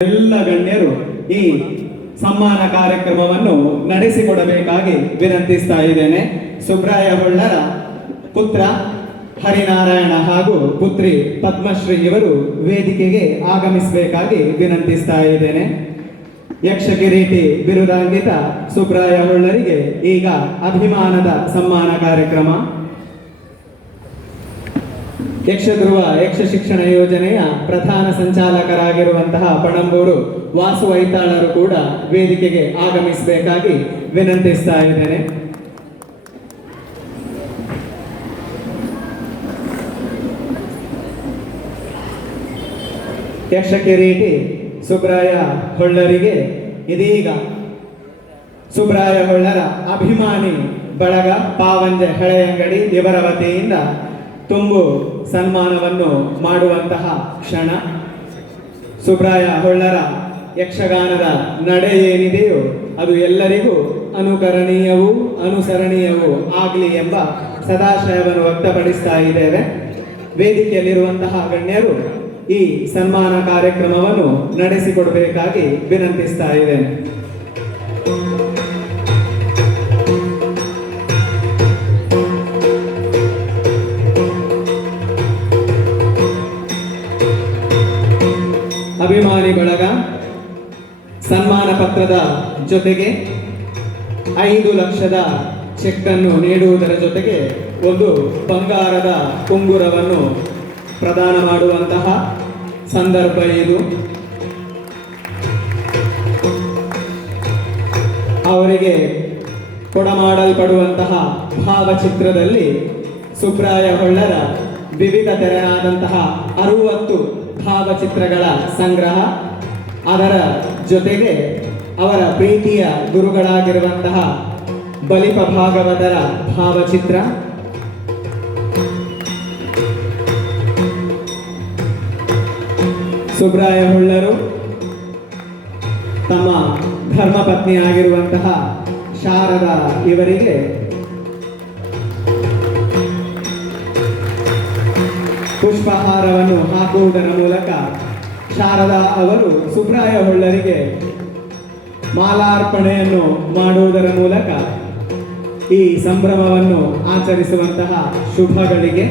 ಎಲ್ಲ ಗಣ್ಯರು ಈ ಸಮ್ಮಾನ ಕಾರ್ಯಕ್ರಮವನ್ನು ನಡೆಸಿಕೊಡಬೇಕಾಗಿ ವಿನಂತಿಸ್ತಾ ಇದ್ದೇನೆ. ಸುಬ್ರಾಯ ಹೊಳ್ಳರ ಪುತ್ರ ಹರಿನಾರಾಯಣ ಹಾಗೂ ಪುತ್ರಿ ಪದ್ಮಶ್ರೀ ಇವರು ವೇದಿಕೆಗೆ ಆಗಮಿಸಬೇಕಾಗಿ ವಿನಂತಿಸ್ತಾ ಇದ್ದೇನೆ. ಯಕ್ಷ ಕಿರೀಟಿ ಬಿರುದಾಂಕಿತ ಸುಬ್ರಾಯ ಹೊಳ್ಳರಿಗೆ ಈಗ ಅಭಿಮಾನದ ಸಮ್ಮಾನ ಕಾರ್ಯಕ್ರಮ. ಯಕ್ಷಧ್ರುವ ಯಕ್ಷ ಶಿಕ್ಷಣ ಯೋಜನೆಯ ಪ್ರಧಾನ ಸಂಚಾಲಕರಾಗಿರುವಂತಹ ಪಣಂಬೂರು ವಾಸು ಐತಾಳರು ಕೂಡ ವೇದಿಕೆಗೆ ಆಗಮಿಸಬೇಕಾಗಿ ವಿನಂತಿಸ್ತಾ ಇದ್ದೇನೆ. ಯಕ್ಷ ಕಿರೀಟಿ ಸುಬ್ರಾಯ ಹೊಳ್ಳರಿಗೆ ಇದೀಗ ಸುಬ್ರಾಯ ಹೊಳ್ಳರ ಅಭಿಮಾನಿ ಬಳಗ ಪಾವಂಜೆ ಹಳೆಯಂಗಡಿ ಇವರ ವತಿಯಿಂದ ತುಂಬು ಸನ್ಮಾನವನ್ನು ಮಾಡುವಂತಹ ಕ್ಷಣ. ಸುಬ್ರಾಯ ಹೊಳ್ಳರ ಯಕ್ಷಗಾನದ ನಡೆ ಏನಿದೆಯೋ ಅದು ಎಲ್ಲರಿಗೂ ಅನುಕರಣೀಯವೂ ಅನುಸರಣೀಯವೂ ಆಗಲಿ ಎಂಬ ಸದಾಶಯವನ್ನು ವ್ಯಕ್ತಪಡಿಸ್ತಾ ಇದ್ದೇವೆ. ವೇದಿಕೆಯಲ್ಲಿರುವಂತಹ ಗಣ್ಯರು ಈ ಸನ್ಮಾನ ಕಾರ್ಯಕ್ರಮವನ್ನು ನಡೆಸಿಕೊಡಬೇಕಾಗಿ ವಿನಂತಿಸ್ತಾ ಇದ್ದೇನೆ. ಅಭಿಮಾನಿ ಬಳಗ ಸನ್ಮಾನ ಪತ್ರದ ಜೊತೆಗೆ 5 ಲಕ್ಷದ ಚೆಕ್ ಅನ್ನು ನೀಡುವುದರ ಜೊತೆಗೆ ಒಂದು ಬಂಗಾರದ ಉಂಗುರವನ್ನು ಪ್ರದಾನ ಮಾಡುವಂತಹ ಸಂದರ್ಭ ಇದು. ಅವರಿಗೆ ಕೊಡಮಾಡಲ್ಪಡುವಂತಹ ಭಾವಚಿತ್ರದಲ್ಲಿ ಸುಬ್ರಾಯ ಹೊಳ್ಳರ ವಿವಿಧ ತೆರೆಯಾದಂತಹ 60 ಭಾವಚಿತ್ರಗಳ ಸಂಗ್ರಹ, ಅದರ ಜೊತೆಗೆ ಅವರ ಪ್ರೀತಿಯ ಗುರುಗಳಾಗಿರುವಂತಹ ಬಲಿಪ ಭಾಗವತರ ಭಾವಚಿತ್ರ, ಸುಬ್ರಾಯ ಹೊಳ್ಳರು ತಮ್ಮ ಧರ್ಮಪತ್ನಿಯಾಗಿರುವಂತಹ ಶಾರದಾ ಇವರಿಗೆ ಪುಷ್ಪಹಾರವನ್ನು ಹಾಕುವುದರ ಮೂಲಕ ಶಾರದಾ ಅವರು ಸುಬ್ರಾಯ ಹೊಳ್ಳರಿಗೆ ಮಾಲಾರ್ಪಣೆಯನ್ನು ಮಾಡುವುದರ ಮೂಲಕ ಈ ಸಂಭ್ರಮವನ್ನು ಆಚರಿಸುವಂತಹ ಶುಭಗಳಿಗೆ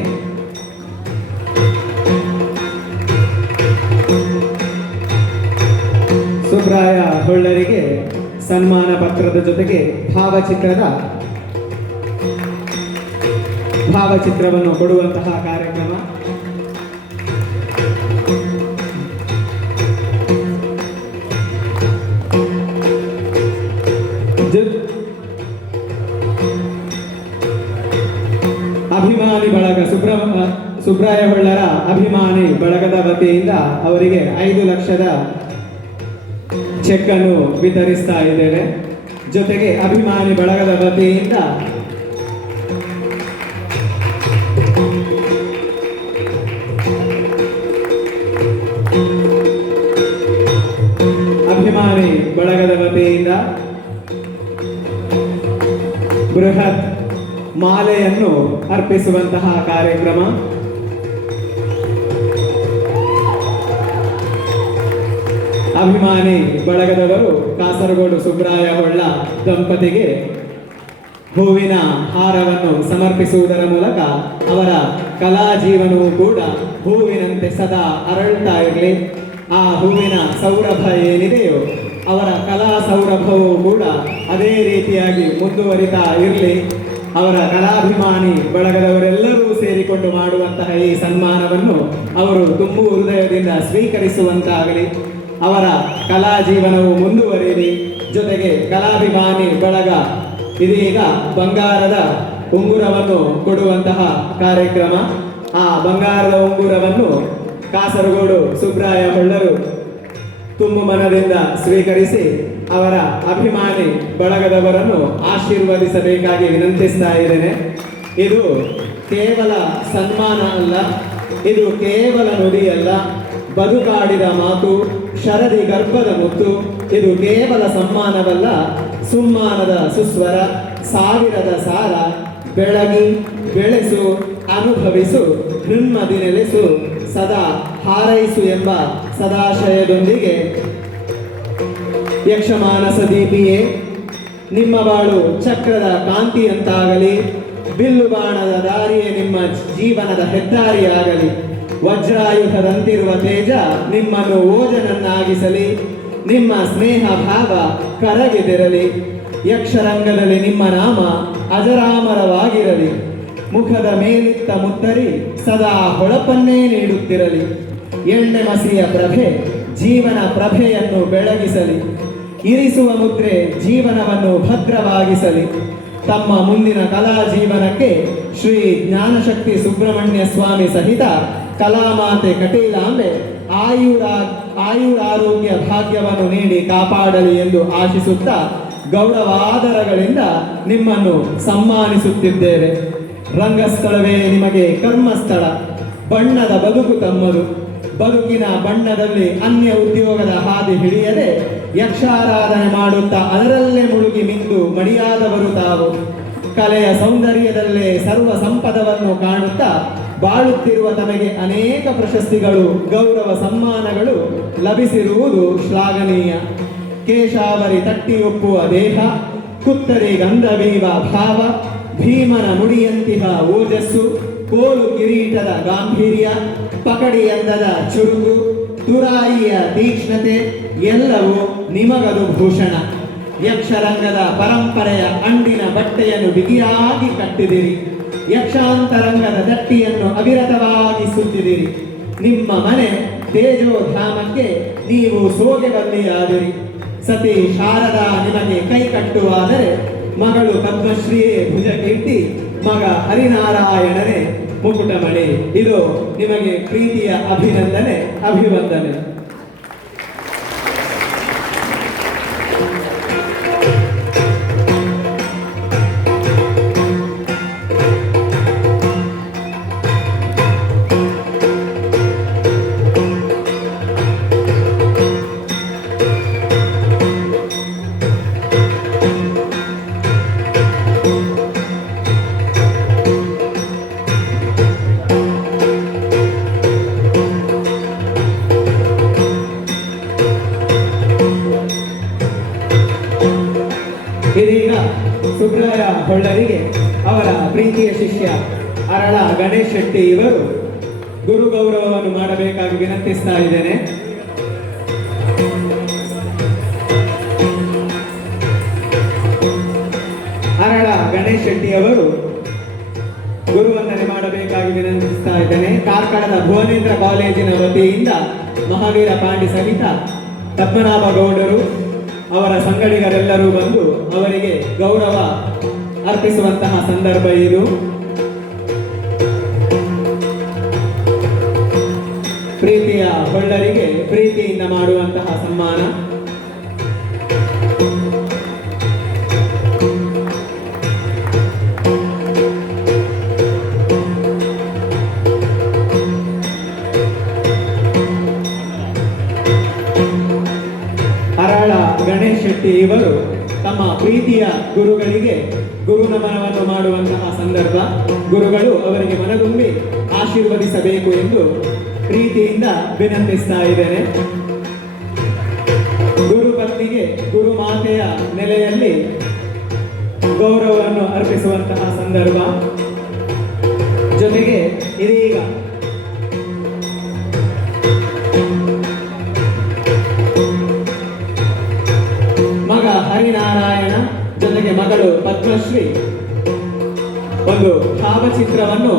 ಸುಬ್ರಾಯ ಹೊಳ್ಳರಿಗೆ ಸನ್ಮಾನ ಪತ್ರದ ಜೊತೆಗೆ ಭಾವಚಿತ್ರವನ್ನು ಕೊಡುವಂತಹ ಕಾರ್ಯಕ್ರಮ. ಅಭಿಮಾನಿ ಬಳಗ ಸುಬ್ರಾಯ ಹೊಳ್ಳರ ಅಭಿಮಾನಿ ಬಳಗದ ವತಿಯಿಂದ ಅವರಿಗೆ 5 ಲಕ್ಷದ ಚೆಕ್ ಅನ್ನು ವಿತರಿಸ್ತಾ ಇದ್ದೇವೆ. ಜೊತೆಗೆ ಅಭಿಮಾನಿ ಬಳಗದ ವತಿಯಿಂದ ಬೃಹತ್ ಮಾಲೆಯನ್ನು ಅರ್ಪಿಸುವಂತಹ ಕಾರ್ಯಕ್ರಮ. ಅಭಿಮಾನಿ ಬಳಗದವರು ಕಾಸರಗೋಡು ಸುಬ್ರಾಯ ಹೊಳ್ಳ ದಂಪತಿಗೆ ಹೂವಿನ ಹಾರವನ್ನು ಸಮರ್ಪಿಸುವುದರ ಮೂಲಕ ಅವರ ಕಲಾ ಜೀವನವೂ ಕೂಡ ಹೂವಿನಂತೆ ಸದಾ ಅರಳುತ್ತಾ ಇರಲಿ. ಆ ಹೂವಿನ ಸೌರಭ ಏನಿದೆಯೋ ಅವರ ಕಲಾ ಸೌರಭವೂ ಕೂಡ ಅದೇ ರೀತಿಯಾಗಿ ಮುಂದುವರಿತಾ ಇರಲಿ. ಅವರ ಕಲಾಭಿಮಾನಿ ಬಳಗದವರೆಲ್ಲರೂ ಸೇರಿಕೊಂಡು ಮಾಡುವಂತಹ ಈ ಸನ್ಮಾನವನ್ನು ಅವರು ತುಂಬು ಹೃದಯದಿಂದ ಸ್ವೀಕರಿಸುವಂತಾಗಲಿ. ಅವರ ಕಲಾ ಜೀವನವು ಮುಂದುವರಿಯಲಿ. ಜೊತೆಗೆ ಕಲಾಭಿಮಾನಿ ಬಳಗ ಇದೀಗ ಬಂಗಾರದ ಉಂಗುರವನ್ನು ಕೊಡುವಂತಹ ಕಾರ್ಯಕ್ರಮ. ಆ ಬಂಗಾರದ ಉಂಗುರವನ್ನು ಕಾಸರಗೋಡು ಸುಬ್ರಾಯ ಹೊಳ್ಳರು ತುಂಬು ಮನದಿಂದ ಸ್ವೀಕರಿಸಿ ಅವರ ಅಭಿಮಾನಿ ಬಳಗದವರನ್ನು ಆಶೀರ್ವದಿಸಬೇಕಾಗಿ ವಿನಂತಿಸ್ತಾ ಇದ್ದೇನೆ. ಇದು ಕೇವಲ ಸನ್ಮಾನ ಅಲ್ಲ, ಇದು ಕೇವಲ ನುಡಿಯಲ್ಲ, ಬದುಕಾಡಿದ ಮಾತು, ಶರದಿ ಗರ್ಭದ ಮುತ್ತು. ಇದು ಕೇವಲ ಸಮ್ಮಾನವಲ್ಲ, ಸುಮ್ಮಾನದ ಸುಸ್ವರ, ಸಾವಿರದ ಸಾರ. ಬೆಳಗಿ ಬೆಳೆಸು ಅನುಭವಿಸು ನೆಮ್ಮದಿ ನೆಲೆಸು ಸದಾ ಹಾರೈಸು ಎಂಬ ಸದಾಶಯದೊಂದಿಗೆ ಯಕ್ಷಮಾನಸ ದೀಪಿಯೇ, ನಿಮ್ಮ ಬಾಳು ಚಕ್ರದ ಕಾಂತಿಯಂತಾಗಲಿ, ಬಿಲ್ಲು ಬಾಣದ ದಾರಿಯೇ ನಿಮ್ಮ ಜೀವನದ ಹೆದ್ದಾರಿಯಾಗಲಿ. ವಜ್ರಾಯುಧದಂತಿರುವ ತೇಜ ನಿಮ್ಮನ್ನು ಓಜನನ್ನಾಗಿಸಲಿ, ನಿಮ್ಮ ಸ್ನೇಹ ಭಾವ ಕರಗಿದಿರಲಿ. ಯಕ್ಷರಂಗದಲ್ಲಿ ನಿಮ್ಮ ನಾಮ ಅಜರಾಮರವಾಗಿರಲಿ. ಮುಖದ ಮೇಲಿತ್ತ ಮುತ್ತರಿ ಸದಾ ಹೊಳಪನ್ನೇ ನೀಡುತ್ತಿರಲಿ. ಎಣ್ಣೆ ಮಸಿಯ ಪ್ರಭೆ ಜೀವನ ಪ್ರಭೆಯನ್ನು ಬೆಳಗಿಸಲಿ. ಇರಿಸುವ ಮುದ್ರೆ ಜೀವನವನ್ನು ಭದ್ರವಾಗಿಸಲಿ. ತಮ್ಮ ಮುಂದಿನ ಕಲಾ ಜೀವನಕ್ಕೆ ಶ್ರೀ ಜ್ಞಾನಶಕ್ತಿ ಸುಬ್ರಹ್ಮಣ್ಯ ಸ್ವಾಮಿ ಸಹಿತ ಕಲಾಮಾತೆ ಕಟೀಲಾಂಬೆ ಆಯುರಾರೋಗ್ಯ ಭಾಗ್ಯವನ್ನು ನೀಡಿ ಕಾಪಾಡಲಿ ಎಂದು ಆಶಿಸುತ್ತಾ ಗೌರವಾದರಗಳಿಂದ ನಿಮ್ಮನ್ನು ಸನ್ಮಾನಿಸುತ್ತಿದ್ದೇವೆ. ರಂಗಸ್ಥಳವೇ ನಿಮಗೆ ಕರ್ಮಸ್ಥಳ. ಬಣ್ಣದ ಬದುಕು ತಮ್ಮದು. ಬದುಕಿನ ಬಣ್ಣದಲ್ಲಿ ಅನ್ಯ ಉದ್ಯೋಗದ ಹಾದಿ ಹಿಡಿಯದೆ ಯಕ್ಷಾರಾಧನೆ ಮಾಡುತ್ತಾ ಅದರಲ್ಲೇ ಮುಳುಗಿ ಮಿಂದು ಮಡಿಯಾದವರು ತಾವು. ಕಲೆಯ ಸೌಂದರ್ಯದಲ್ಲೇ ಸರ್ವ ಸಂಪದವನ್ನು ಕಾಣುತ್ತಾ ಬಾಳುತ್ತಿರುವ ತಮಗೆ ಅನೇಕ ಪ್ರಶಸ್ತಿಗಳು, ಗೌರವ ಸನ್ಮಾನಗಳು ಲಭಿಸಿರುವುದು ಶ್ಲಾಘನೀಯ. ಕೇಶಾವರಿ ತಟ್ಟಿಯೊಪ್ಪುವ ದೇಹ, ಕುತ್ತರಿ ಗಂಧವೀವ ಭಾವ, ಭೀಮನ ಮುಡಿಯಂತಿಹ ಓಜಸ್ಸು, ಕೋಲು ಕಿರೀಟದ ಗಾಂಭೀರ್ಯ, ಪಕಡಿಯಂದದ ಚುರುಕು, ತುರಾಯಿಯ ತೀಕ್ಷ್ಣತೆ ಎಲ್ಲವೂ ನಿಮಗದು ಭೂಷಣ. ಯಕ್ಷರಂಗದ ಪರಂಪರೆಯ ಅಂಡಿನ ಬಟ್ಟೆಯನ್ನು ಬಿಗಿಯಾಗಿ ಕಟ್ಟಿದಿರಿ. ಯಕ್ಷಾಂತರಂಗದ ದಟ್ಟಿಯನ್ನು ಅವಿರತವಾಗಿ ಸುತ್ತಿದಿರಿ. ನಿಮ್ಮ ಮನೆ ತೇಜೋಧಾಮಕ್ಕೆ ನೀವು ಸೋಗೆ ಬಲ್ಲಿಯಾದಿರಿ. ಸತಿ ಶಾರದಾ ನಿಮಗೆ ಕೈ ಕಟ್ಟುವಾದರೆ ಮಗಳು ಪದ್ಮಶ್ರೀಯೇ ಭುಜಕೀರ್ತಿ, ಮಗ ಹರಿನಾರಾಯಣನೇ ಮುಕುಟಮಣಿ. ಇದು ನಿಮಗೆ ಪ್ರೀತಿಯ ಅಭಿನಂದನೆ, ಅಭಿವಂದನೆ. ಇದೀಗ ಸುಬ್ರಾಯ ಹೊಳ್ಳರಿಗೆ ಅವರ ಪ್ರೀತಿಯ ಶಿಷ್ಯ ಅರಳ ಗಣೇಶ್ ಶೆಟ್ಟಿ ಇವರು ಗುರು ಗೌರವವನ್ನು ಮಾಡಬೇಕಾಗಿ ವಿನಂತಿಸ್ತಾ ಇದ್ದೇನೆ. ಅರಳ ಗಣೇಶ್ ಶೆಟ್ಟಿ ಅವರು ಗುರುವಂದನೆ ಮಾಡಬೇಕಾಗಿ ವಿನಂತಿಸ್ತಾ ಇದ್ದೇನೆ. ಕಾರ್ಕಳದ ಭುವನೇಂದ್ರ ಕಾಲೇಜಿನ ವತಿಯಿಂದ ಮಹಾವೀರ ಪಾಂಡಿ ಸಹಿತ ಪದ್ಮನಾಭ ಗೌಡರು ಅವರ ಸಂಗಡಿಗರೆಲ್ಲರೂ ಬಂದು ಅವರಿಗೆ ಗೌರವ ಅರ್ಪಿಸುವಂತಹ ಸಂದರ್ಭ ಇದು. ಪ್ರೀತಿಯ ಹೊಳ್ಳರಿಗೆ ಪ್ರೀತಿಯಿಂದ ಮಾಡುವಂತಹ ಸನ್ಮಾನ. ಅರಳ ಗಣೇಶ್ ಶೆಟ್ಟಿ ಇವರು ತಮ್ಮ ಪ್ರೀತಿಯ ಗುರುಗಳಿಗೆ ಗುರುನಮನವನ್ನು ಮಾಡುವಂತಹ ಸಂದರ್ಭ. ಗುರುಗಳು ಅವರಿಗೆ ಮನದುಂಬಿ ಆಶೀರ್ವದಿಸಬೇಕು ಎಂದು ಪ್ರೀತಿಯಿಂದ ವಿನಂತಿಸ್ತಾ ಇದ್ದೇನೆ. ಗುರುಪತ್ನಿಗೆ ಗುರುಮಾತೆಯ ನೆಲೆಯಲ್ಲಿ ಗೌರವವನ್ನು ಅರ್ಪಿಸುವಂತಹ ಸಂದರ್ಭ. ಜೊತೆಗೆ ಇದೀಗ ಮಗ ಹರಿನಾರಾಯಣ ಜೊತೆಗೆ ಮಗಳು ಪದ್ಮಶ್ರೀ ಒಂದು ಭಾವಚಿತ್ರವನ್ನು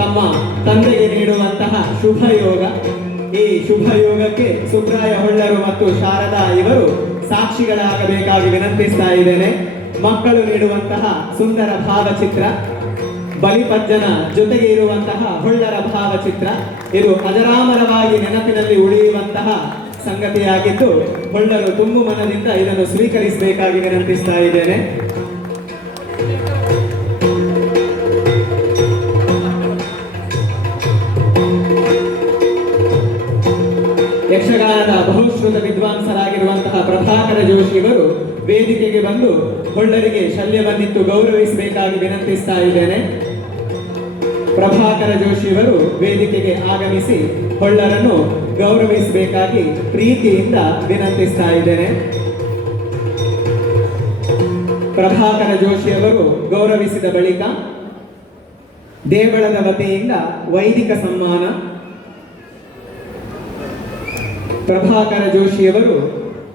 ತಮ್ಮ ತಂದೆಗೆ ನೀಡುವಂತಹ ಶುಭ ಯೋಗ. ಈ ಶುಭ ಯೋಗಕ್ಕೆ ಸುಬ್ರಾಯ ಹೊಳ್ಳರು ಮತ್ತು ಶಾರದಾ ಇವರು ಸಾಕ್ಷಿಗಳಾಗಬೇಕಾಗಿ ವಿನಂತಿಸ್ತಾ ಇದ್ದೇನೆ. ಮಕ್ಕಳು ನೀಡುವಂತಹ ಸುಂದರ ಭಾವಚಿತ್ರ, ಬಲಿಪಜ್ಜನ ಜೊತೆಗೆ ಇರುವಂತಹ ಹೊಳ್ಳರ ಭಾವಚಿತ್ರ, ಇದು ಅಜರಾಮರವಾಗಿ ನೆನಪಿನಲ್ಲಿ ಉಳಿಯುವಂತಹ ಸಂಗತಿಯಾಗಿದ್ದು ಹೊಳ್ಳರು ತುಂಬು ಮನದಿಂದ ಇದನ್ನು ಸ್ವೀಕರಿಸಬೇಕಾಗಿ ವಿನಂತಿಸ್ತಾ ಇದ್ದೇನೆ. ಯಕ್ಷಗಾನದ ಬಹುಶ್ರುತ ವಿದ್ವಾಂಸರಾಗಿರುವಂತಹ ಪ್ರಭಾಕರ ಜೋಶಿಯವರು ವೇದಿಕೆಗೆ ಬಂದು ಹೊಳ್ಳರಿಗೆ ಶಲ್ಯವನ್ನಿತ್ತು ಗೌರವಿಸಬೇಕಾಗಿ ವಿನಂತಿಸ್ತಾ ಇದ್ದೇನೆ. ಪ್ರಭಾಕರ ಜೋಶಿಯವರು ವೇದಿಕೆಗೆ ಆಗಮಿಸಿ ಹೊಳ್ಳರನ್ನು ಗೌರವಿಸಬೇಕಾಗಿ ಪ್ರೀತಿಯಿಂದ ವಿನಂತಿಸ್ತಾ ಇದ್ದೇನೆ. ಪ್ರಭಾಕರ ಜೋಶಿಯವರು ಗೌರವಿಸಿದ ಬಳಿಕ ದೇವಳದ ವತಿಯಿಂದ ವೈದಿಕ ಸನ್ಮಾನ. ಪ್ರಭಾಕರ ಜೋಶಿಯವರು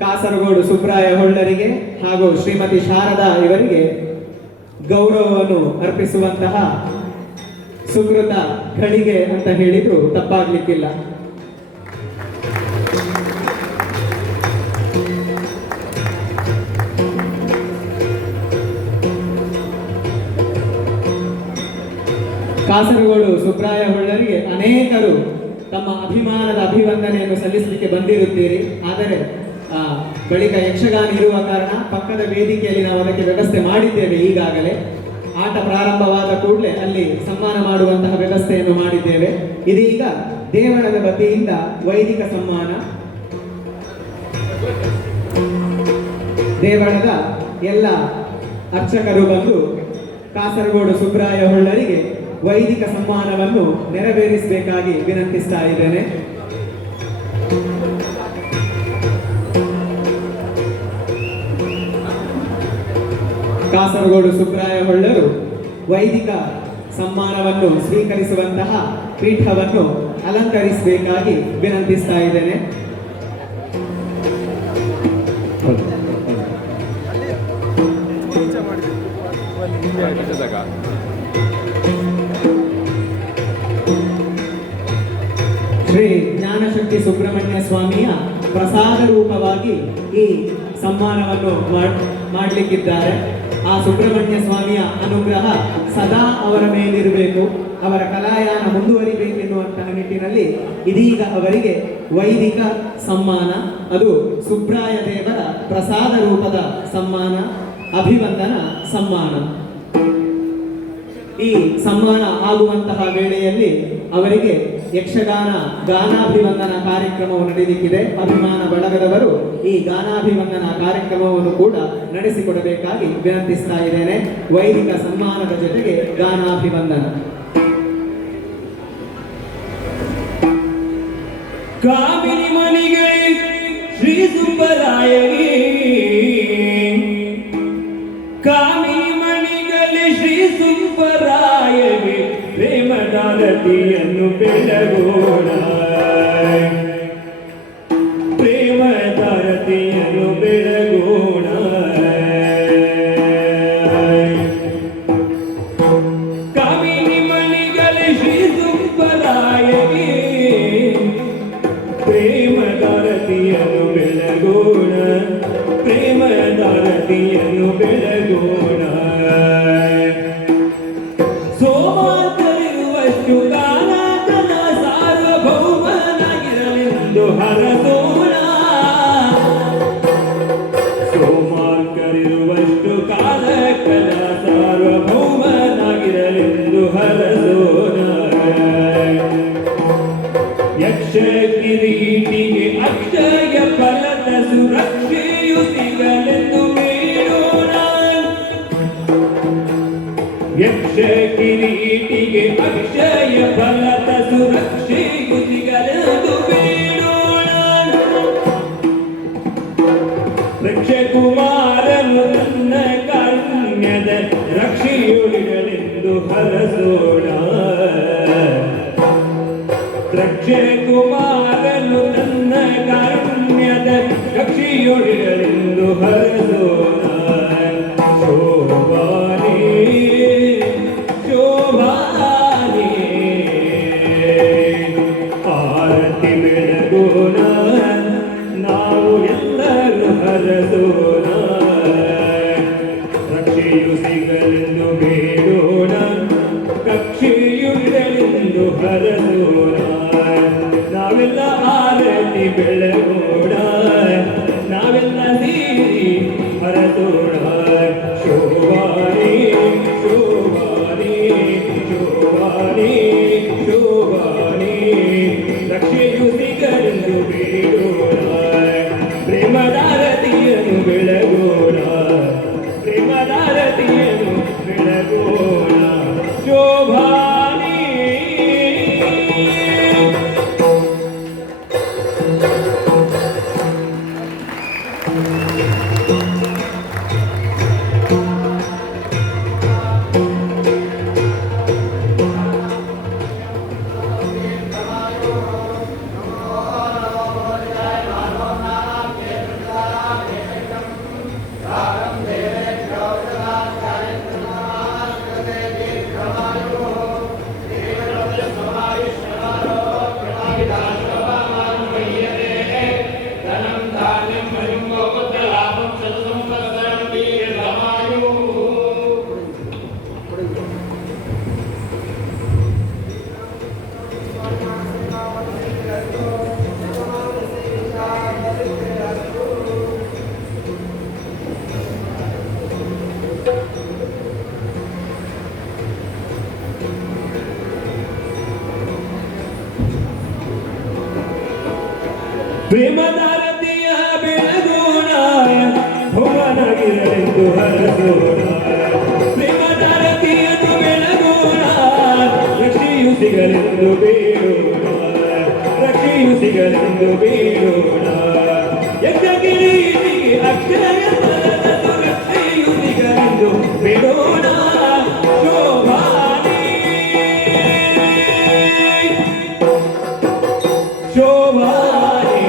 ಕಾಸರಗೋಡು ಸುಬ್ರಾಯ ಹೊಳ್ಳರಿಗೆ ಹಾಗೂ ಶ್ರೀಮತಿ ಶಾರದಾ ಇವರಿಗೆ ಗೌರವವನ್ನು ಅರ್ಪಿಸುವಂತಹ ಸುಕೃತ ಘಳಿಗೆ ಅಂತ ಹೇಳಿದ್ರು ತಪ್ಪಾಗ್ಲಿಕ್ಕಿಲ್ಲ. ಕಾಸರಗೋಡು ಸುಬ್ರಾಯ ಹೊಳ್ಳರಿಗೆ ಅನೇಕರು ತಮ್ಮ ಅಭಿಮಾನದ ಅಭಿವಂದನೆಯನ್ನು ಸಲ್ಲಿಸಲಿಕ್ಕೆ ಬಂದಿರುತ್ತೀರಿ. ಆದರೆ ಬಳಿಕ ಯಕ್ಷಗಾನ ಇರುವ ಕಾರಣ ಪಕ್ಕದ ವೇದಿಕೆಯಲ್ಲಿ ನಾವು ಅದಕ್ಕೆ ವ್ಯವಸ್ಥೆ ಮಾಡಿದ್ದೇವೆ. ಈಗಾಗಲೇ ಆಟ ಪ್ರಾರಂಭವಾದ ಕೂಡಲೇ ಅಲ್ಲಿ ಸನ್ಮಾನ ಮಾಡುವಂತಹ ವ್ಯವಸ್ಥೆಯನ್ನು ಮಾಡಿದ್ದೇವೆ. ಇದೀಗ ದೇವಳದ ವತಿಯಿಂದ ವೈದಿಕ ಸನ್ಮಾನ. ದೇವಳದ ಎಲ್ಲ ಅರ್ಚಕರು ಬಂದು ಕಾಸರಗೋಡು ಸುಬ್ರಾಯ ಹೊಳ್ಳರಿಗೆ ವೈದಿಕ ಸನ್ಮಾನವನ್ನು ನೆರವೇರಿಸಬೇಕಾಗಿ ವಿನಂತಿಸ್ತಾ ಇದ್ದೇನೆ. ಕಾಸರಗೋಡು ಸುಬ್ರಾಯ ಹೊಳ್ಳರು ವೈದಿಕ ಸನ್ಮಾನವನ್ನು ಸ್ವೀಕರಿಸುವಂತಹ ಪೀಠವನ್ನು ಅಲಂಕರಿಸಬೇಕಾಗಿ ವಿನಂತಿಸ್ತಾ ಇದ್ದೇನೆ. ಶ್ರೀ ಜ್ಞಾನಶಕ್ತಿ ಸುಬ್ರಹ್ಮಣ್ಯ ಸ್ವಾಮಿಯ ಪ್ರಸಾದ ರೂಪವಾಗಿ ಈ ಸನ್ಮಾನವನ್ನು ಮಾಡಲಿಕ್ಕಿದ್ದಾರೆ. ಆ ಸುಬ್ರಹ್ಮಣ್ಯ ಸ್ವಾಮಿಯ ಅನುಗ್ರಹ ಸದಾ ಅವರ ಮೇಲಿರಬೇಕು, ಅವರ ಕಲಾಯಾನ ಮುಂದುವರಿಬೇಕೆನ್ನುವಂತಹ ನಿಟ್ಟಿನಲ್ಲಿ ಇದೀಗ ಅವರಿಗೆ ವೈದಿಕ ಸನ್ಮಾನ, ಅದು ಸುಬ್ರಾಯ ದೇವರ ಪ್ರಸಾದ ರೂಪದ ಸನ್ಮಾನ, ಅಭಿವಂದನ ಸನ್ಮಾನ. ಈ ಸನ್ಮಾನ ಆಗುವಂತಹ ವೇಳೆಯಲ್ಲಿ ಅವರಿಗೆ ಯಕ್ಷಗಾನ ಗಾನಾಭಿವಂದನ ಕಾರ್ಯಕ್ರಮವು ನಡೆಯಲಿಕ್ಕಿದೆ. ಅಭಿಮಾನ ಬಳಗದವರು ಈ ಗಾನಾಭಿವಂದನ ಕಾರ್ಯಕ್ರಮವನ್ನು ಕೂಡ ನಡೆಸಿಕೊಡಬೇಕಾಗಿ ವಿನಂತಿಸ್ತಾ ಇದ್ದೇನೆ. ವೈದಿಕ ಸನ್ಮಾನದ ಜೊತೆಗೆ ಗಾನಾಭಿವಂದನ. ಕಾಮಿನಿ ಮಣಿಗೆ ಶ್ರೀ ಸುಬ್ಬರಾಯಗೆ, ಕಾಮಿನಿ ಮಣಿಗಲಿ ಶ್ರೀ ಸುಬ್ಬರಾಯಗೆ ಪ್ರೇಮದಾರತಿಯನ್ನು ಬೆಳಗೋಣ, ಪ್ರೇಮದಾರತಿಯನ್ನು ಬೆಳಗೋಣ. ಕಾಮಿನಿ ಮಣಿಗಲಿ ಶ್ರೀ ಸುಬ್ಬರಾಯಗೆ ಪ್ರೇಮದಾರತಿಯನ್ನು ಬೆಳಗೋಣ, ಪ್ರೇಮದಾರತಿಯನ್ನು ಬೆಳಗೋಣ. ಸೋಮಾಂತರಿರುವಷ್ಟು ಕಾಲ ತನ್ನ ಸಾರ್ವಭೌಮನಾಗಿರಲೆಂದು ಹರಸೋಣ, ಸೋಮಾಂತರಿರುವಷ್ಟು ಕಾಲ ಕಲ ಸಾರ್ವಭೌಮನಾಗಿರಲೆಂದು ಹರಸೋಣ. ಯಕ್ಷ ಕಿರೀಟಿಗೆ ಅಕ್ಷಯ ಫಲದ ಸುರಕ್ಷೆಯು ಸಿಗಲೆಂದು ಬೇಡೋಣ, ಯಕ್ಷ ಕಿರೀಟಿಗೆ ಅಕ್ಷಯ ಫಲದ ಸುರಕ್ಷೆಯು ಸಿಗಲೆಂದು ಬೇಡೋಣ. ರಕ್ಷಕುಮಾರನು ನನ್ನ ಕಾರುಣ್ಯದ ರಕ್ಷೆಯೊಳಿಗಲೆಂದು ಹರಸೋಣ, ರಕ್ಷಕುಮಾರನು ನನ್ನ ಕಾರುಣ್ಯದ ರಕ್ಷೆಯೊಳಿಗಲೆಂದು ಹರಸೋಣ. ಶೋಭಾನೇ ಶೋಭಾನೇ ಆರತಿ ಬೆಳಗೋಣ, ನಾವು ಎಲ್ಲರೂ ಹರಸೋಣ. ರಕ್ಷೆಯು ಸಿಗಲೆಂದು ಬೇಡೋಣ, ಕಕ್ಷೆಯುಳ್ಳಲೆಂದು ಹರಸೋಣ. ನಾವೆಲ್ಲ ಆರತಿ ಬೆಳಗೋಣ, ನಾವೆಲ್ಲ ಸೇರಿ ಹರಸೋಣ. ಶೋಭಾನೇ ಶೋಭಾನೇ ಶೋಭಾನೇ ಶೋಭಾನೇ ರಕ್ಷೆಯು ಸಿಗಲೆಂದು ಬೇಡೋಣ, ಪ್ರೇಮದಾರತಿಯನ್ನು ಬೆಳಗೋಣ, ಪ್ರೇಮದಾರತಿಯನ್ನು ಬೆಳಗೋಣ. ಶೋಭಾನೇ ಪ್ರೇಮದಾರತಿಯ ಬೆಳಗೋಣ ಭುವನಗಿರಲೆಂದು ಹರಸೋಣ ಪ್ರೇಮದಾರತಿಯನ್ನು ಬೆಳಗೋಣ ರಕ್ಷೆಯು ಸಿಗಲೆಂದು ಬೇಡೋಣ ರಕ್ಷೆಯು ಸಿಗಲೆಂದು ಬೇಡೋಣ ಯಜ್ಞಗಿರಿ ಅಕ್ಷಯ ರಕ್ಷೆಯು ಸಿಗಲೆಂದು ಬೇಡೋಣ ಶೋಭಾನಿ ಶೋಭಾನಿ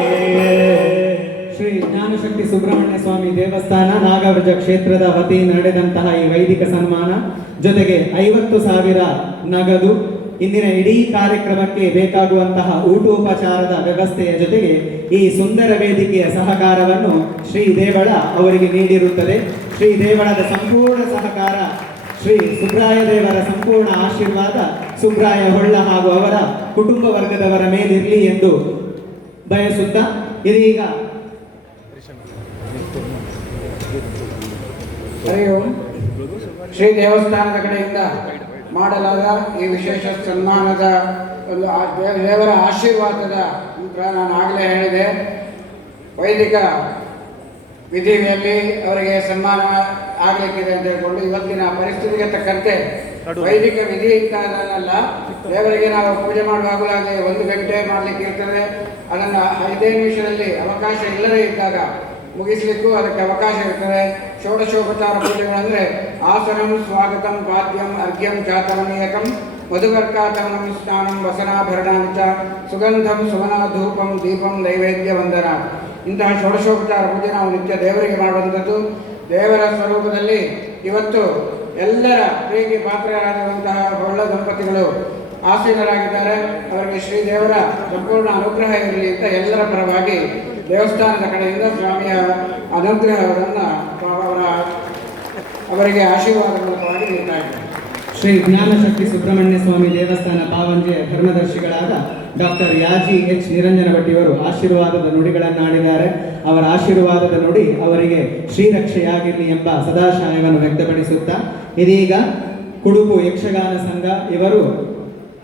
ಶ್ರೀ ಜ್ಞಾನಶಕ್ತಿ ಸುಬ್ರಹ್ಮಣ್ಯ ಸ್ವಾಮಿ ದೇವಸ್ಥಾನ ನಾಗವ್ರಜ ಕ್ಷೇತ್ರದ ವತಿಯಿಂದ ನಡೆದಂತಹ ಈ ವೈದಿಕ ಸನ್ಮಾನ ಜೊತೆಗೆ 50,000 ನಗದು ಇಂದಿನ ಇಡೀ ಕಾರ್ಯಕ್ರಮಕ್ಕೆ ಬೇಕಾಗುವಂತಹ ಊಟೋಪಚಾರದ ವ್ಯವಸ್ಥೆಯ ಜೊತೆಗೆ ಈ ಸುಂದರ ವೇದಿಕೆಯ ಸಹಕಾರವನ್ನು ಶ್ರೀ ದೇವಳ ಅವರಿಗೆ ನೀಡಿರುತ್ತದೆ. ಶ್ರೀ ದೇವಳದ ಸಂಪೂರ್ಣ ಸಹಕಾರ, ಶ್ರೀ ಸುಬ್ರಾಯ ದೇವರ ಸಂಪೂರ್ಣ ಆಶೀರ್ವಾದ ಸುಬ್ರಾಯ ಹೊಳ್ಳ ಹಾಗೂ ಅವರ ಕುಟುಂಬ ವರ್ಗದವರ ಮೇಲಿರಲಿ ಎಂದು ಬಯಸುತ್ತಾ ಇದೀಗ ಹರಿ ಓಂ. ಶ್ರೀ ದೇವಸ್ಥಾನದ ಕಡೆಯಿಂದ ಮಾಡಲಾದ ಈ ವಿಶೇಷ ಸನ್ಮಾನದ ಒಂದು ದೇವರ ಆಶೀರ್ವಾದದ ನಂತರ ನಾನು ಆಗಲೇ ಹೇಳಿದೆ, ವೈದಿಕ ವಿಧಿಯಲ್ಲಿ ಅವರಿಗೆ ಸನ್ಮಾನ ಆಗಲಿಕ್ಕಿದೆ ಅಂತ ಹೇಳ್ಕೊಂಡು ಇವತ್ತಿನ ಪರಿಸ್ಥಿತಿಗೆ ತಕ್ಕಂತೆ ವೈದಿಕ ವಿಧಿ ಇಂತಲ್ಲ, ದೇವರಿಗೆ ನಾವು ಪೂಜೆ ಮಾಡುವಾಗಲಾಗಲೇ 1 ಗಂಟೆ ಮಾಡಲಿಕ್ಕೆ ಇರ್ತದೆ. ಅದನ್ನು 5 ನಿಮಿಷದಲ್ಲಿ ಅವಕಾಶ ಇಲ್ಲದೇ ಇದ್ದಾಗ ಮುಗಿಸ್ಲಿಕ್ಕೂ ಅದಕ್ಕೆ ಅವಕಾಶ ಇರ್ತದೆ. ಷೋಡಶೋಪಚಾರ ಪೂಜೆಗಳಂದರೆ ಆಸನಂ ಸ್ವಾಗತಂ ಪಾದ್ಯಂ ಅರ್ಘ್ಯಂ ಚಾತಮನೀಯಕಂ ಮಧುವರ್ಕಾತಮಂ ಸ್ನಾನಂ ವಸನಾಭರಣಾಂಚ ಸುಗಂಧಂ ಸುಮನಾ ಧೂಪಂ ದೀಪಂ ನೈವೇದ್ಯ ವಂದನ. ಇಂತಹ ಷೋಡಶೋಪಚಾರ ಪೂಜೆ ನಾವು ನಿತ್ಯ ದೇವರಿಗೆ ಮಾಡುವಂಥದ್ದು. ದೇವರ ಸ್ವರೂಪದಲ್ಲಿ ಇವತ್ತು ಎಲ್ಲರ ಪ್ರೀತಿಗೆ ಪಾತ್ರರಾಗಿರುವಂತಹ ಹೊಳ್ಳ ದಂಪತಿಗಳು ಆಸೀನರಾಗಿದ್ದಾರೆ. ಅವರಿಗೆ ಶ್ರೀದೇವರ ಸಂಪೂರ್ಣ ಅನುಗ್ರಹ ಇರಲಿ ಅಂತ ಎಲ್ಲರ ಪರವಾಗಿ ದೇವಸ್ಥಾನದ ಕಡೆಯಿಂದ ಸ್ವಾಮಿಯ ಅನುಗ್ರಹವನ್ನು ಅವರಿಗೆ ಆಶೀರ್ವಾದ ಮೂಲಕವಾಗಿ ನೀಡ್ತಾ ಇದ್ದಾರೆ. ಶ್ರೀ ಜ್ಞಾನಶಕ್ತಿ ಸುಬ್ರಹ್ಮಣ್ಯ ಸ್ವಾಮಿ ದೇವಸ್ಥಾನ ಪಾವಂಜೆಯ ಧರ್ಮದರ್ಶಿಗಳಾದ ಡಾಕ್ಟರ್ ಯಾಜಿ ಎಚ್ ನಿರಂಜನ ಭಟ್ಟಿಯವರು ಆಶೀರ್ವಾದದ ನುಡಿಗಳನ್ನಾಡಿದ್ದಾರೆ. ಅವರ ಆಶೀರ್ವಾದದ ನುಡಿ ಅವರಿಗೆ ಶ್ರೀರಕ್ಷೆಯಾಗಿರಲಿ ಎಂಬ ಸದಾಶಯವನ್ನು ವ್ಯಕ್ತಪಡಿಸುತ್ತಾ ಇದೀಗ ಕುಡುಪು ಯಕ್ಷಗಾನ ಸಂಘ ಇವರು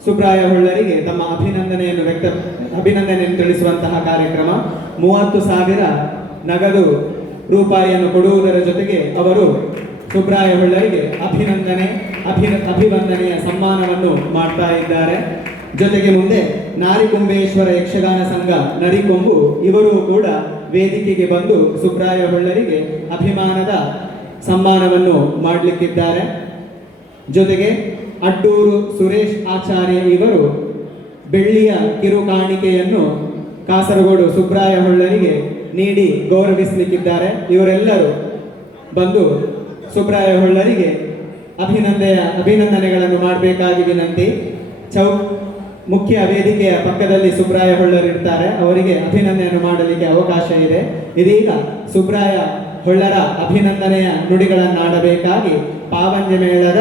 ಸುಬ್ರಾಯ ಹೊಳ್ಳರಿಗೆ ತಮ್ಮ ಅಭಿನಂದನೆಯನ್ನು ತಿಳಿಸುವಂತಹ ಕಾರ್ಯಕ್ರಮ 30,000 ನಗದು ರೂಪಾಯಿಯನ್ನು ಕೊಡುವುದರ ಜೊತೆಗೆ ಅವರು ಸುಬ್ರಾಯ ಹೊಳ್ಳರಿಗೆ ಅಭಿವಂದನೆಯ ಸನ್ಮಾನವನ್ನು ಮಾಡ್ತಾ ಇದ್ದಾರೆ. ಜೊತೆಗೆ ಮುಂದೆ ನಾರಿಕೊಂಬೇಶ್ವರ ಯಕ್ಷಗಾನ ಸಂಘ ನರಿಕೊಂಬು ಇವರು ಕೂಡ ವೇದಿಕೆಗೆ ಬಂದು ಸುಬ್ರಾಯ ಹೊಳ್ಳರಿಗೆ ಅಭಿಮಾನದ ಸನ್ಮಾನವನ್ನು ಮಾಡಲಿಕ್ಕಿದ್ದಾರೆ. ಜೊತೆಗೆ ಅಡ್ಡೂರು ಸುರೇಶ್ ಆಚಾರ್ಯ ಇವರು ಬೆಳ್ಳಿಯ ಕಿರುಕಾಣಿಕೆಯನ್ನು ಕಾಸರಗೋಡು ಸುಬ್ರಾಯ ಹೊಳ್ಳರಿಗೆ ನೀಡಿ ಗೌರವಿಸಲಿಕ್ಕಿದ್ದಾರೆ. ಇವರೆಲ್ಲರೂ ಬಂದು ಸುಬ್ರಾಯ ಹೊಳ್ಳರಿಗೆ ಅಭಿನಂದನೆಗಳನ್ನು ಮಾಡಬೇಕಾಗಿ ವಿನಂತಿ. ಮುಖ್ಯ ವೇದಿಕೆಯ ಪಕ್ಕದಲ್ಲಿ ಸುಬ್ರಾಯ ಹೊಳ್ಳರಿರ್ತಾರೆ, ಅವರಿಗೆ ಅಭಿನಂದನೆಯನ್ನು ಮಾಡಲಿಕ್ಕೆ ಅವಕಾಶ ಇದೆ. ಇದೀಗ ಸುಬ್ರಾಯ ಹೊಳ್ಳರ ಅಭಿನಂದನೆಯ ನುಡಿಗಳನ್ನಾಡಬೇಕಾಗಿ ಪಾವಂಜೆ ಮೇಳದ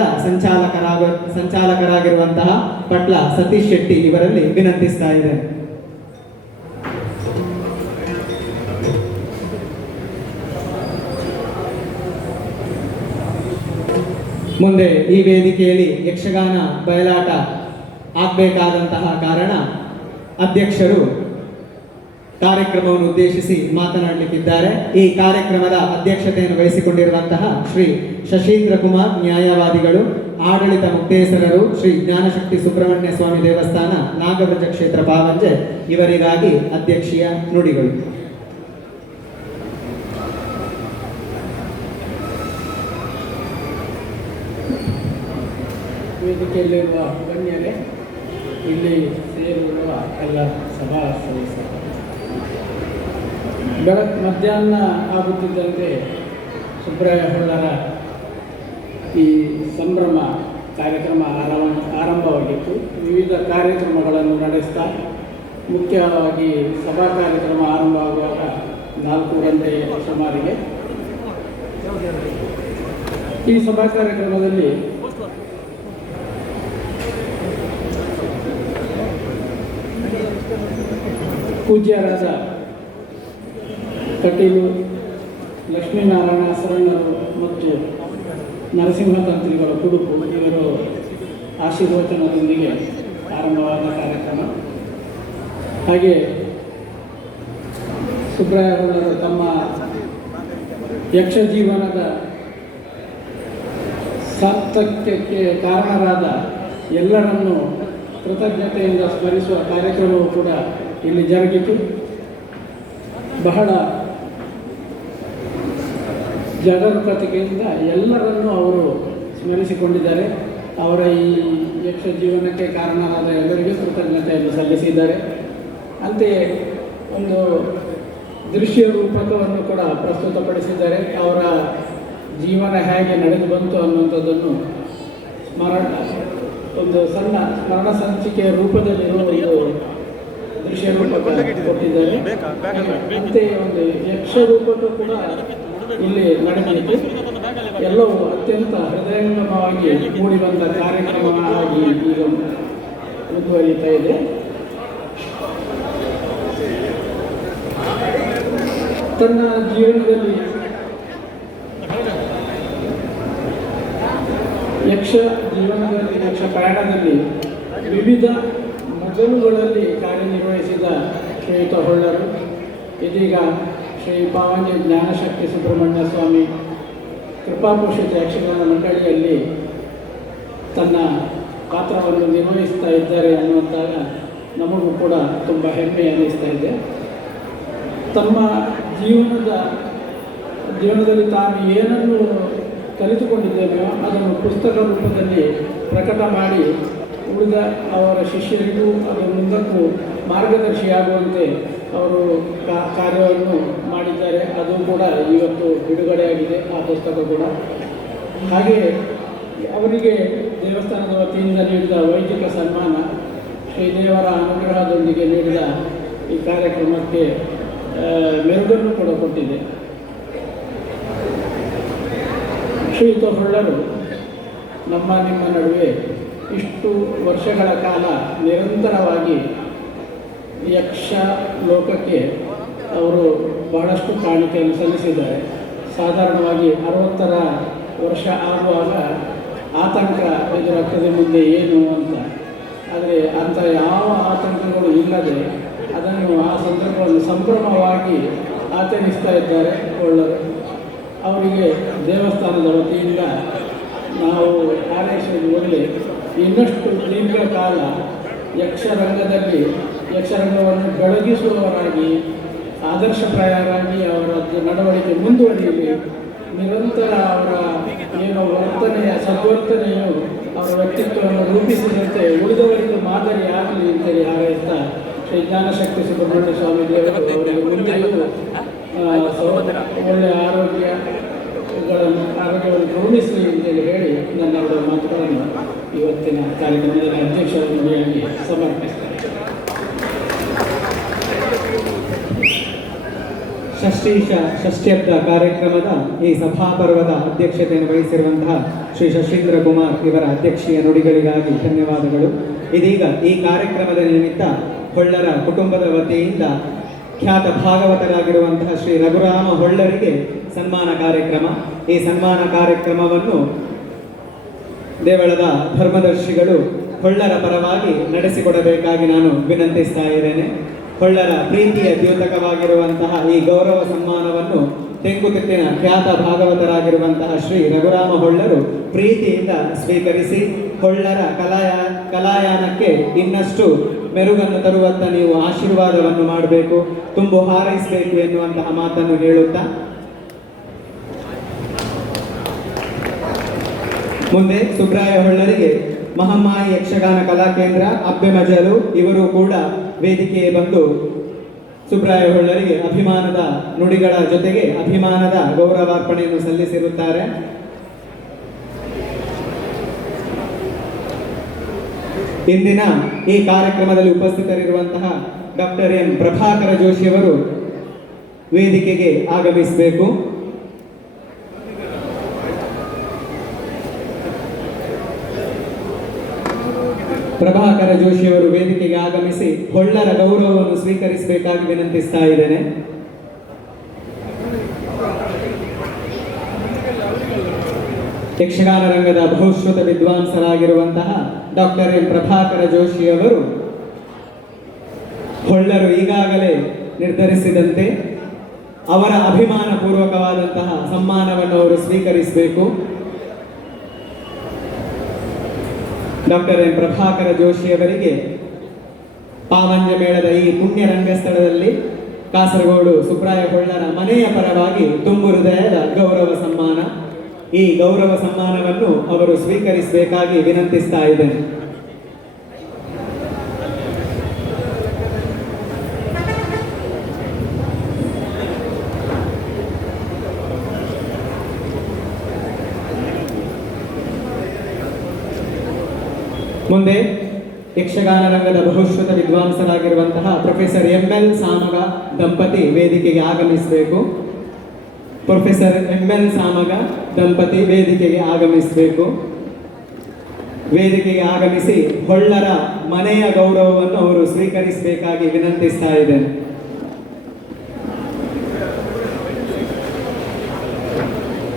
ಸಂಚಾಲಕರಾಗಿರುವಂತಹ ಪಟ್ಲ ಸತೀಶ್ ಶೆಟ್ಟಿ ಇವರಲ್ಲಿ ವಿನಂತಿಸ್ತಾ ಇದೆ. ಮುಂದೆ ಈ ವೇದಿಕೆಯಲ್ಲಿ ಯಕ್ಷಗಾನ ಬಯಲಾಟ ಆಗಬೇಕಾದಂತಹ ಕಾರಣ ಅಧ್ಯಕ್ಷರು ಕಾರ್ಯಕ್ರಮವನ್ನು ಉದ್ದೇಶಿಸಿ ಮಾತನಾಡಲಿಕ್ಕಿದ್ದಾರೆ. ಈ ಕಾರ್ಯಕ್ರಮದ ಅಧ್ಯಕ್ಷತೆಯನ್ನು ವಹಿಸಿಕೊಂಡಿರುವಂತಹ ಶ್ರೀ ಶಶೀಂದ್ರ ಕುಮಾರ್ ನ್ಯಾಯವಾದಿಗಳು, ಆಡಳಿತ ಮುಕ್ತೇಸರರು, ಶ್ರೀ ಜ್ಞಾನಶಕ್ತಿ ಸುಬ್ರಹ್ಮಣ್ಯ ಸ್ವಾಮಿ ದೇವಸ್ಥಾನ ನಾಗವ್ರಜ ಕ್ಷೇತ್ರ ಪಾವಂಜೆ ಇವರಿಗಾಗಿ ಅಧ್ಯಕ್ಷೀಯ ನುಡಿಗಳು. ವೇದಿಕೆಯಲ್ಲಿರುವ ಗಣ್ಯರೇ, ಇಲ್ಲಿ ಸೇರಿರುವ ಎಲ್ಲ ಸಭಾ ಸದಸ್ಯರು, ಮಧ್ಯಾಹ್ನ ಆಗುತ್ತಿದ್ದಂತೆ ಸುಬ್ರಾಯ ಹೊಳ್ಳರ ಈ ಸಂಭ್ರಮ ಕಾರ್ಯಕ್ರಮ ಆರಂಭವಾಗಿತ್ತು. ವಿವಿಧ ಕಾರ್ಯಕ್ರಮಗಳನ್ನು ನಡೆಸ್ತಾ ಮುಖ್ಯವಾಗಿ ಸಭಾ ಕಾರ್ಯಕ್ರಮ ಆರಂಭವಾಗುವಾಗ 4 ಗಂಟೆಯ ಸುಮಾರಿಗೆ ಈ ಸಭಾ ಕಾರ್ಯಕ್ರಮದಲ್ಲಿ ಪೂಜ್ಯರಾದ ಕಟೀಲು ಲಕ್ಷ್ಮೀನಾರಾಯಣ ಶರಣರು ಮತ್ತು ನರಸಿಂಹತಂತ್ರಿಗಳ ಕುಡುಪು ಇವರು ಆಶೀರ್ವಚನದೊಂದಿಗೆ ಆರಂಭವಾದ ಕಾರ್ಯಕ್ರಮ. ಹಾಗೆ ಸುಬ್ರಾಯ ಹೊಳ್ಳರು ತಮ್ಮ ಯಕ್ಷ ಜೀವನದ ಸಾರ್ಥಕ್ಯಕ್ಕೆ ಕಾರಣರಾದ ಎಲ್ಲರನ್ನು ಕೃತಜ್ಞತೆಯಿಂದ ಸ್ಮರಿಸುವ ಕಾರ್ಯಕ್ರಮವು ಕೂಡ ಇಲ್ಲಿ ಜರುಗಿತು. ಬಹಳ ಜಾಗರೂಕತೆಯಿಂದ ಎಲ್ಲರನ್ನೂ ಅವರು ಸ್ಮರಿಸಿಕೊಂಡಿದ್ದಾರೆ. ಅವರ ಈ ಯಕ್ಷ ಜೀವನಕ್ಕೆ ಕಾರಣರಾದ ಎಲ್ಲರಿಗೂ ಕೃತಜ್ಞತೆಯನ್ನು ಸಲ್ಲಿಸಿದ್ದಾರೆ. ಅಂತೆಯೇ ಒಂದು ದೃಶ್ಯ ರೂಪಕವನ್ನು ಕೂಡ ಪ್ರಸ್ತುತಪಡಿಸಿದ್ದಾರೆ. ಅವರ ಜೀವನ ಹೇಗೆ ನಡೆದು ಬಂತು ಅನ್ನುವಂಥದ್ದನ್ನು ಒಂದು ಸಣ್ಣ ಸ್ಮರಣ ಸಂಚಿಕೆಯ ರೂಪದಲ್ಲಿರುವ ಒಂದು ದೃಶ್ಯ ರೂಪಕ ಕೊಟ್ಟಿದ್ದಾರೆ. ಅಂತೆಯೇ ಒಂದು ಯಕ್ಷ ರೂಪಕ ಕೂಡ ಇಲ್ಲಿ ನಡೆದಿತ್ತು. ಎಲ್ಲವೂ ಅತ್ಯಂತ ಹೃದಯಂಗಮವಾಗಿ ಮೂಡಿಬಂದ ಕಾರ್ಯಕ್ರಮವಾಗಿ ಈಗ ಮುಂದುವರಿಯುತ್ತಾ ಇದೆ. ತನ್ನ ಜೀವನದಲ್ಲಿ ಯಕ್ಷ ಪ್ರಯಾಣದಲ್ಲಿ ವಿವಿಧ ಮೊದಲುಗಳಲ್ಲಿ ಕಾರ್ಯನಿರ್ವಹಿಸಿದ ಶ್ರೀಯುತ ಹೊಳ್ಳರು ಇದೀಗ ಶ್ರೀ ಪಾವಂಜಿ ಜ್ಞಾನಶಕ್ತಿ ಸುಬ್ರಹ್ಮಣ್ಯ ಸ್ವಾಮಿ ಕೃಪಾಪೋಷಿತ ಯಕ್ಷಗಾನ ಮಂಡಳಿಯಲ್ಲಿ ತನ್ನ ಪಾತ್ರವನ್ನು ನಿರ್ವಹಿಸ್ತಾ ಇದ್ದಾರೆ ಅನ್ನುವಂತಾಗ ನಮಗೂ ಕೂಡ ತುಂಬ ಹೆಮ್ಮೆ ಅನ್ನಿಸ್ತಾ ಇದೆ. ತಮ್ಮ ಜೀವನದಲ್ಲಿ ತಾನು ಏನನ್ನು ಕಲಿತುಕೊಂಡಿದ್ದೇವೆಯೋ ಅದನ್ನು ಪುಸ್ತಕ ರೂಪದಲ್ಲಿ ಪ್ರಕಟ ಮಾಡಿ ಉಳಿದ ಅವರ ಶಿಷ್ಯರಿಗೂ ಅದರ ಮುಂದಕ್ಕೂ ಮಾರ್ಗದರ್ಶಿಯಾಗುವಂತೆ ಅವರು ಕಾರ್ಯವನ್ನು ಮಾಡಿದ್ದಾರೆ. ಅದು ಕೂಡ ಇವತ್ತು ಬಿಡುಗಡೆಯಾಗಿದೆ, ಆ ಪುಸ್ತಕ ಕೂಡ. ಹಾಗೆಯೇ ಅವರಿಗೆ ದೇವಸ್ಥಾನದ ವತಿಯಿಂದ ನೀಡಿದ ವೈದಿಕ ಸನ್ಮಾನ ಶ್ರೀದೇವರ ಅನುಗ್ರಹದೊಂದಿಗೆ ನೀಡಿದ ಈ ಕಾರ್ಯಕ್ರಮಕ್ಕೆ ಮೆರುಗನ್ನು ಕೂಡ ಕೊಟ್ಟಿದೆ. ಶ್ರೀಯುತ ಹೊಳ್ಳರು ನಿಮ್ಮ ನಡುವೆ ಇಷ್ಟು ವರ್ಷಗಳ ಕಾಲ ನಿರಂತರವಾಗಿ ಯಕ್ಷ ಲೋಕಕ್ಕೆ ಅವರು ಬಹಳಷ್ಟು ಕಾಣಿಕೆಯನ್ನು ಸಲ್ಲಿಸಿದ್ದಾರೆ. ಸಾಧಾರಣವಾಗಿ 60ರ ವರ್ಷ ಆಗುವಾಗ ಆತಂಕ ಎದುರಾಗ್ತದೆ ಮುಂದೆ ಏನು ಅಂತ. ಆದರೆ ಅಂಥ ಯಾವ ಆತಂಕಗಳು ಇಲ್ಲದೆ ಅದನ್ನು ಆ ಸಂದರ್ಭವನ್ನು ಸಂಭ್ರಮವಾಗಿ ಆಚರಿಸ್ತಾ ಇದ್ದಾರೆ ಹೊಳ್ಳರು. ಅವರಿಗೆ ದೇವಸ್ಥಾನದ ವತಿಯಿಂದ ನಾವು ಹಾರೈಸುವುದು ಒಳ್ಳೆ ಇನ್ನಷ್ಟು ದೀರ್ಘಕಾಲ ಯಕ್ಷರಂಗವನ್ನು ಬೆಳಗಿಸುವವರಾಗಿ ಆದರ್ಶಪ್ರಾಯರಾಗಿ ಅವರ ನಡವಳಿಕೆ ಮುಂದುವರಿಯಲಿ. ನಿರಂತರ ಅವರ ಸದ್ವರ್ತನೆಯು ಅವರ ವ್ಯಕ್ತಿತ್ವವನ್ನು ರೂಪಿಸಿದಂತೆ ಉಳಿದವರಿಗೂ ಮಾದರಿ ಆಗಲಿ ಅಂತೇಳಿ ಹಾರೈಸ್ತಾ ಶ್ರೀ ಜ್ಞಾನಶಕ್ತಿ ಸುಬ್ರಹ್ಮಣ್ಯ ಸ್ವಾಮೀಜಿಯವರು ಅವರಿಗೆ ಮುಂದೆಯೂ ಒಳ್ಳೆಯ ಆರೋಗ್ಯವನ್ನು ಕರುಣಿಸಲಿ ಅಂತೇಳಿ ಹೇಳಿ ನನ್ನ ಮಾತುಗಳನ್ನು ಇವತ್ತಿನ ಕಾರ್ಯಕ್ರಮದಲ್ಲಿ ಅಧ್ಯಕ್ಷರ ನುಡಿಯಾಗಿ ಸಮರ್ಪಿಸ್ತಾರೆ. ಷಷ್ಠ್ಯಬ್ದ ಕಾರ್ಯಕ್ರಮದ ಈ ಸಭಾಪರ್ವದ ಅಧ್ಯಕ್ಷತೆಯನ್ನು ವಹಿಸಿರುವಂತಹ ಶ್ರೀ ಶಶೀಂದ್ರ ಕುಮಾರ್ ಇವರ ಅಧ್ಯಕ್ಷೀಯ ನುಡಿಗಳಿಗಾಗಿ ಧನ್ಯವಾದಗಳು. ಇದೀಗ ಈ ಕಾರ್ಯಕ್ರಮದ ನಿಮಿತ್ತ ಹೊಳ್ಳರ ಕುಟುಂಬದ ವತಿಯಿಂದ ಖ್ಯಾತ ಭಾಗವತರಾಗಿರುವಂತಹ ಶ್ರೀ ರಘುರಾಮ ಹೊಳ್ಳರಿಗೆ ಸನ್ಮಾನ ಕಾರ್ಯಕ್ರಮ. ಈ ಸನ್ಮಾನ ಕಾರ್ಯಕ್ರಮವನ್ನು ದೇವಳದ ಧರ್ಮದರ್ಶಿಗಳು ಹೊಳ್ಳರ ಪರವಾಗಿ ನಡೆಸಿಕೊಡಬೇಕಾಗಿ ನಾನು ವಿನಂತಿಸ್ತಾ ಇದ್ದೇನೆ. ಹೊಳ್ಳರ ಪ್ರೀತಿಯ ದ್ಯೋತಕವಾಗಿರುವಂತಹ ಈ ಗೌರವ ಸನ್ಮಾನವನ್ನು ತೆಂಕುತಿಟ್ಟಿನ ಖ್ಯಾತ ಭಾಗವತರಾಗಿರುವಂತಹ ಶ್ರೀ ರಘುರಾಮ ಹೊಳ್ಳರು ಪ್ರೀತಿಯಿಂದ ಸ್ವೀಕರಿಸಿ ಹೊಳ್ಳರ ಕಲಾಯಾನಕ್ಕೆ ಇನ್ನಷ್ಟು ಮೆರುಗನ್ನು ತರುವಂತ ನೀವು ಆಶೀರ್ವಾದವನ್ನು ಮಾಡಬೇಕು, ತುಂಬು ಹಾರೈಸಬೇಕು ಎನ್ನುವಂತಹ ಮಾತನ್ನು ಹೇಳುತ್ತಾ ಮುಂದೆ ಸುಬ್ರಾಯ ಹೊಳ್ಳರಿಗೆ ಮಹಮ್ಮಾಯಿ ಯಕ್ಷಗಾನ ಕಲಾಕೇಂದ್ರ ಅಬ್ಬೆಮಜಲು ಇವರು ಕೂಡ ವೇದಿಕೆಗೆ ಬಂದು ಸುಬ್ರಾಯ ಹೊಳ್ಳರಿಗೆ ಅಭಿಮಾನದ ನುಡಿಗಳ ಜೊತೆಗೆ ಅಭಿಮಾನದ ಗೌರವಾರ್ಪಣೆಯನ್ನು ಸಲ್ಲಿಸಿರುತ್ತಾರೆ. ಇಂದಿನ ಈ ಕಾರ್ಯಕ್ರಮದಲ್ಲಿ ಉಪಸ್ಥಿತರಿರುವಂತಹ ಡಾಕ್ಟರ್ ಎಂ ಪ್ರಭಾಕರ ಜೋಶಿಯವರು ವೇದಿಕೆಗೆ ಆಗಮಿಸಬೇಕು. ಪ್ರಭಾಕರ ಜೋಶಿಯವರು ವೇದಿಕೆಗೆ ಆಗಮಿಸಿ ಹೊಳ್ಳರ ಗೌರವವನ್ನು ಸ್ವೀಕರಿಸಬೇಕಾಗಿ ವಿನಂತಿಸ್ತಾ ಇದ್ದೇನೆ. ಯಕ್ಷಗಾನ ರಂಗದ ಬಹುಶ್ರುತ ವಿದ್ವಾಂಸರಾಗಿರುವಂತಹ ಡಾಕ್ಟರ್ ಎಂ ಪ್ರಭಾಕರ ಜೋಶಿಯವರು ಹೊಳ್ಳರು ಈಗಾಗಲೇ ನಿರ್ಧರಿಸಿದಂತೆ ಅವರ ಅಭಿಮಾನ ಪೂರ್ವಕವಾದಂತಹ ಸಮ್ಮಾನವನ್ನು ಅವರು ಸ್ವೀಕರಿಸಬೇಕು. ಡಾಕ್ಟರ್ ಎಂ ಪ್ರಭಾಕರ ಜೋಶಿ ಅವರಿಗೆ ಪಾವಂಜ ಮೇಳದ ಈ ಪುಣ್ಯ ರಂಗಸ್ಥಳದಲ್ಲಿ ಕಾಸರಗೋಡು ಸುಬ್ರಾಯ ಹೊಳ್ಳರ ಮನೆಯ ಪರವಾಗಿ ತುಂಬು ಹೃದಯದ ಗೌರವ ಸಮ್ಮಾನ. ಈ ಗೌರವ ಸಮ್ಮಾನವನ್ನು ಅವರು ಸ್ವೀಕರಿಸಬೇಕಾಗಿ ವಿನಂತಿಸ್ತಾ ಇದ್ದೇನೆ. ಮುಂದೆ ಯಕ್ಷಗಾನ ರಂಗದ ಬಹುಶ್ರುತ ವಿದ್ವಾಂಸರಾಗಿರುವಂತಹ ಪ್ರೊಫೆಸರ್ ML ಸಾಮಗ ದಂಪತಿ ವೇದಿಕೆಗೆ ಆಗಮಿಸಬೇಕು. ಪ್ರೊಫೆಸರ್ ML ಸಾಮಗ ದಂಪತಿ ವೇದಿಕೆಗೆ ಆಗಮಿಸಬೇಕು. ವೇದಿಕೆಗೆ ಆಗಮಿಸಿ ಹೊಳ್ಳರ ಮನೆಯ ಗೌರವವನ್ನು ಅವರು ಸ್ವೀಕರಿಸಬೇಕಾಗಿ ವಿನಂತಿಸ್ತಾ ಇದ್ದೇನೆ.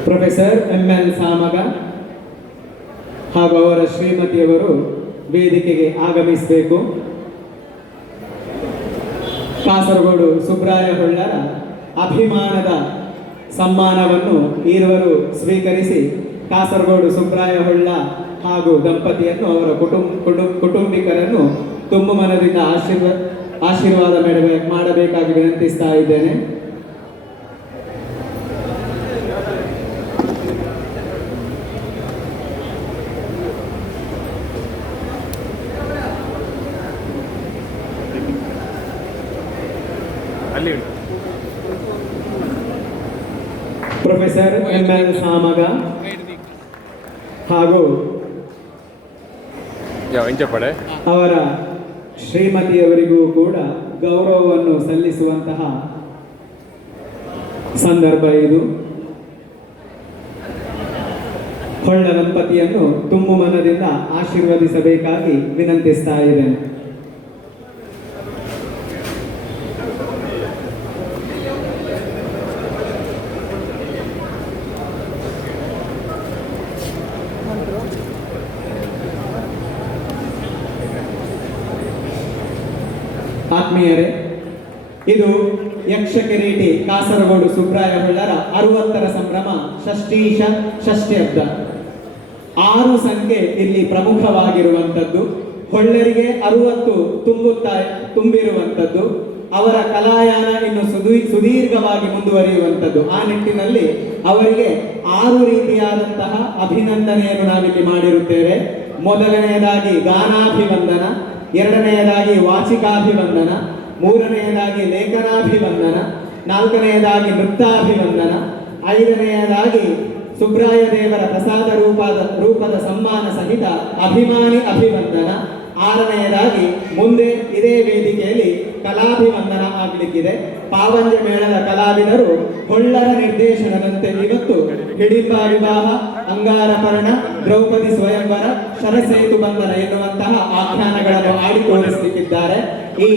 ಪ್ರೊಫೆಸರ್ ML ಸಾಮಗ ಹಾಗೂ ಅವರ ಶ್ರೀಮತಿಯವರು ವೇದಿಕೆಗೆ ಆಗಮಿಸಬೇಕು. ಕಾಸರಗೋಡು ಸುಬ್ರಾಯ ಹೊಳ್ಳರ ಅಭಿಮಾನದ ಸಮ್ಮಾನವನ್ನು ಈರುವರು ಸ್ವೀಕರಿಸಿ ಕಾಸರಗೋಡು ಸುಬ್ರಾಯ ಹೊಳ್ಳ ಹಾಗೂ ದಂಪತಿಯನ್ನು ಅವರ ಕುಟುಂಬಿಕರನ್ನು ತುಂಬು ಮನದಿಂದ ಆಶೀರ್ವಾದ ಮಾಡಬೇಕಾಗಿ ವಿನಂತಿಸ್ತಾ ಇದ್ದೇನೆ. ಪ್ರೊಫೆಸರ್ ML ಸಾಮಗ ಹಾಗೂ ಅವರ ಶ್ರೀಮತಿಯವರಿಗೂ ಕೂಡ ಗೌರವವನ್ನು ಸಲ್ಲಿಸುವಂತಹ ಸಂದರ್ಭ ಇದು. ಹೊಳ್ಳ ದಂಪತಿಯನ್ನು ತುಂಬು ಮನದಿಂದ ಆಶೀರ್ವದಿಸಬೇಕಾಗಿ ವಿನಂತಿಸ್ತಾ ಇದ್ದೇನೆ. ಆತ್ಮೀಯರೇ, ಇದು ಯಕ್ಷ ಕಿರೀಟಿ ಕಾಸರಗೋಡು ಸುಬ್ರಾಯ ಹೊಳ್ಳರ 60ರ ಸಂಭ್ರಮ ಷಷ್ಠೀಶ ಷಷ್ಠ್ಯಬ್ದ. 6 ಸಂಖ್ಯೆ ಇಲ್ಲಿ ಪ್ರಮುಖವಾಗಿರುವಂಥದ್ದು. ಹೊಳ್ಳರಿಗೆ 60 ತುಂಬಿರುವಂಥದ್ದು. ಅವರ ಕಲಾಯಾನ ಇನ್ನು ಸುದೀರ್ಘವಾಗಿ ಮುಂದುವರಿಯುವಂಥದ್ದು. ಆ ನಿಟ್ಟಿನಲ್ಲಿ ಅವರಿಗೆ 6 ರೀತಿಯಾದಂತಹ ಅಭಿನಂದನೆಯನ್ನು ನಾವಿಲ್ಲಿ ಮಾಡಿರುತ್ತೇವೆ. ಮೊದಲನೆಯದಾಗಿ ಗಾನಾಭಿವಂದನ, ಎರಡನೆಯದಾಗಿ ವಾಚಿಕಾಭಿವಂದನ, ಮೂರನೆಯದಾಗಿ ಲೇಖನಾಭಿವಂದನ, ನಾಲ್ಕನೆಯದಾಗಿ ನೃತ್ಯಾಭಿವಂದನ, ಐದನೆಯದಾಗಿ ಸುಬ್ರಾಯ ದೇವರ ಪ್ರಸಾದ ರೂಪದ ಸಮ್ಮಾನ ಸಹಿತ ಅಭಿಮಾನಿ ಅಭಿವಂದನ, ಆರನೆಯದಾಗಿ ಮುಂದೆ ಇದೇ ವೇದಿಕೆಯಲ್ಲಿ ಕಲಾಭಿವಂದನ ಆಗಲಿಕ್ಕಿದೆ. ಪಾವಂಜ ಮೇಳದ ಕಲಾವಿದರು ಹೊಳ್ಳರ ನಿರ್ದೇಶನದಂತೆ ಇವತ್ತು ಹಿಡಿಂಬ ವಿವಾಹ, ಅಂಗಾರಪರ್ಣ, ದ್ರೌಪದಿ ಸ್ವಯಂವರ, ಶರಸೇತು ಬಂಧನ ಎನ್ನುವಂತಹ ಆಖ್ಯಾನಗಳನ್ನು ಆಡಿ ತೋರಿಸಲಿಕ್ಕಿದ್ದಾರೆ. ಈ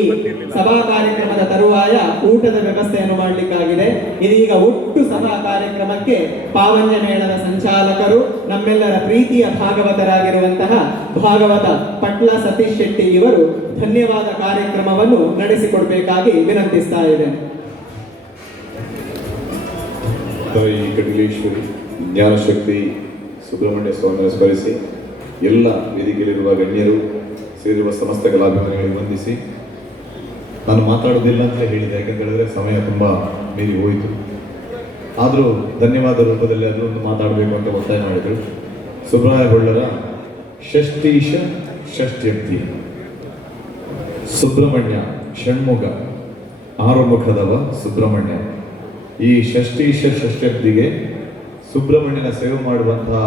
ಸಭಾ ಕಾರ್ಯಕ್ರಮದ ತರುವಾಯ ಊಟದ ವ್ಯವಸ್ಥೆಯನ್ನು ಮಾಡಲಿಕ್ಕಾಗಿದೆ. ಇದೀಗ ಒಟ್ಟು ಸಭಾ ಕಾರ್ಯಕ್ರಮಕ್ಕೆ ಪಾವಂಜ ಮೇಳದ ಸಂಚಾಲಕರು, ನಮ್ಮೆಲ್ಲರ ಪ್ರೀತಿಯ ಭಾಗವತರಾಗಿರುವಂತಹ ಭಾಗವತ ಪಟ್ಲ ಸತೀಶ್ ಶೆಟ್ಟಿ ಇವರು ಧನ್ಯವಾದ ಕಾರ್ಯಕ್ರಮವನ್ನು ನಡೆಸಿಕೊಡಬೇಕಾಗಿ ವಿನಂತಿಸ್ತಾ ಇದ್ದೇನೆ. ತಾಯಿ ಕಟಿಲೇಶ್ವರಿ ಜ್ಞಾನಶಕ್ತಿ ಸುಬ್ರಹ್ಮಣ್ಯ ಸ್ವಾಮಿಯನ್ನು ಸ್ಮರಿಸಿ ಎಲ್ಲ ವೇದಿಕೆಯಲ್ಲಿರುವ ಗಣ್ಯರು ಸೇರಿರುವ ಸಮಸ್ತ ಕಲಾಭಿಮಾನಿಗಳಿಗೆ ವಂದಿಸಿ, ನಾನು ಮಾತಾಡೋದಿಲ್ಲ ಅಂತ ಹೇಳಿದೆ, ಯಾಕಂತ ಹೇಳಿದ್ರೆ ಸಮಯ ತುಂಬ ಮೀರಿ ಹೋಯಿತು. ಆದರೂ ಧನ್ಯವಾದ ರೂಪದಲ್ಲಿ ಅದನ್ನು ಮಾತಾಡಬೇಕು ಅಂತ ಒತ್ತಾಯ ಮಾಡಿದರು. ಸುಬ್ರಾಯ ಹೊಳ್ಳರ ಷಷ್ಠೀಶ ಷಷ್ಠ್ಯಬ್ದಿ. ಸುಬ್ರಹ್ಮಣ್ಯ ಷಣ್ಮುಖ, ಆರುಮುಖದವ ಸುಬ್ರಹ್ಮಣ್ಯ. ಈ ಷಷ್ಠೀಶ ಷಷ್ಠ್ಯಬ್ದಿಗೆ ಸುಬ್ರಹ್ಮಣ್ಯನ ಸೇವೆ ಮಾಡುವಂತಹ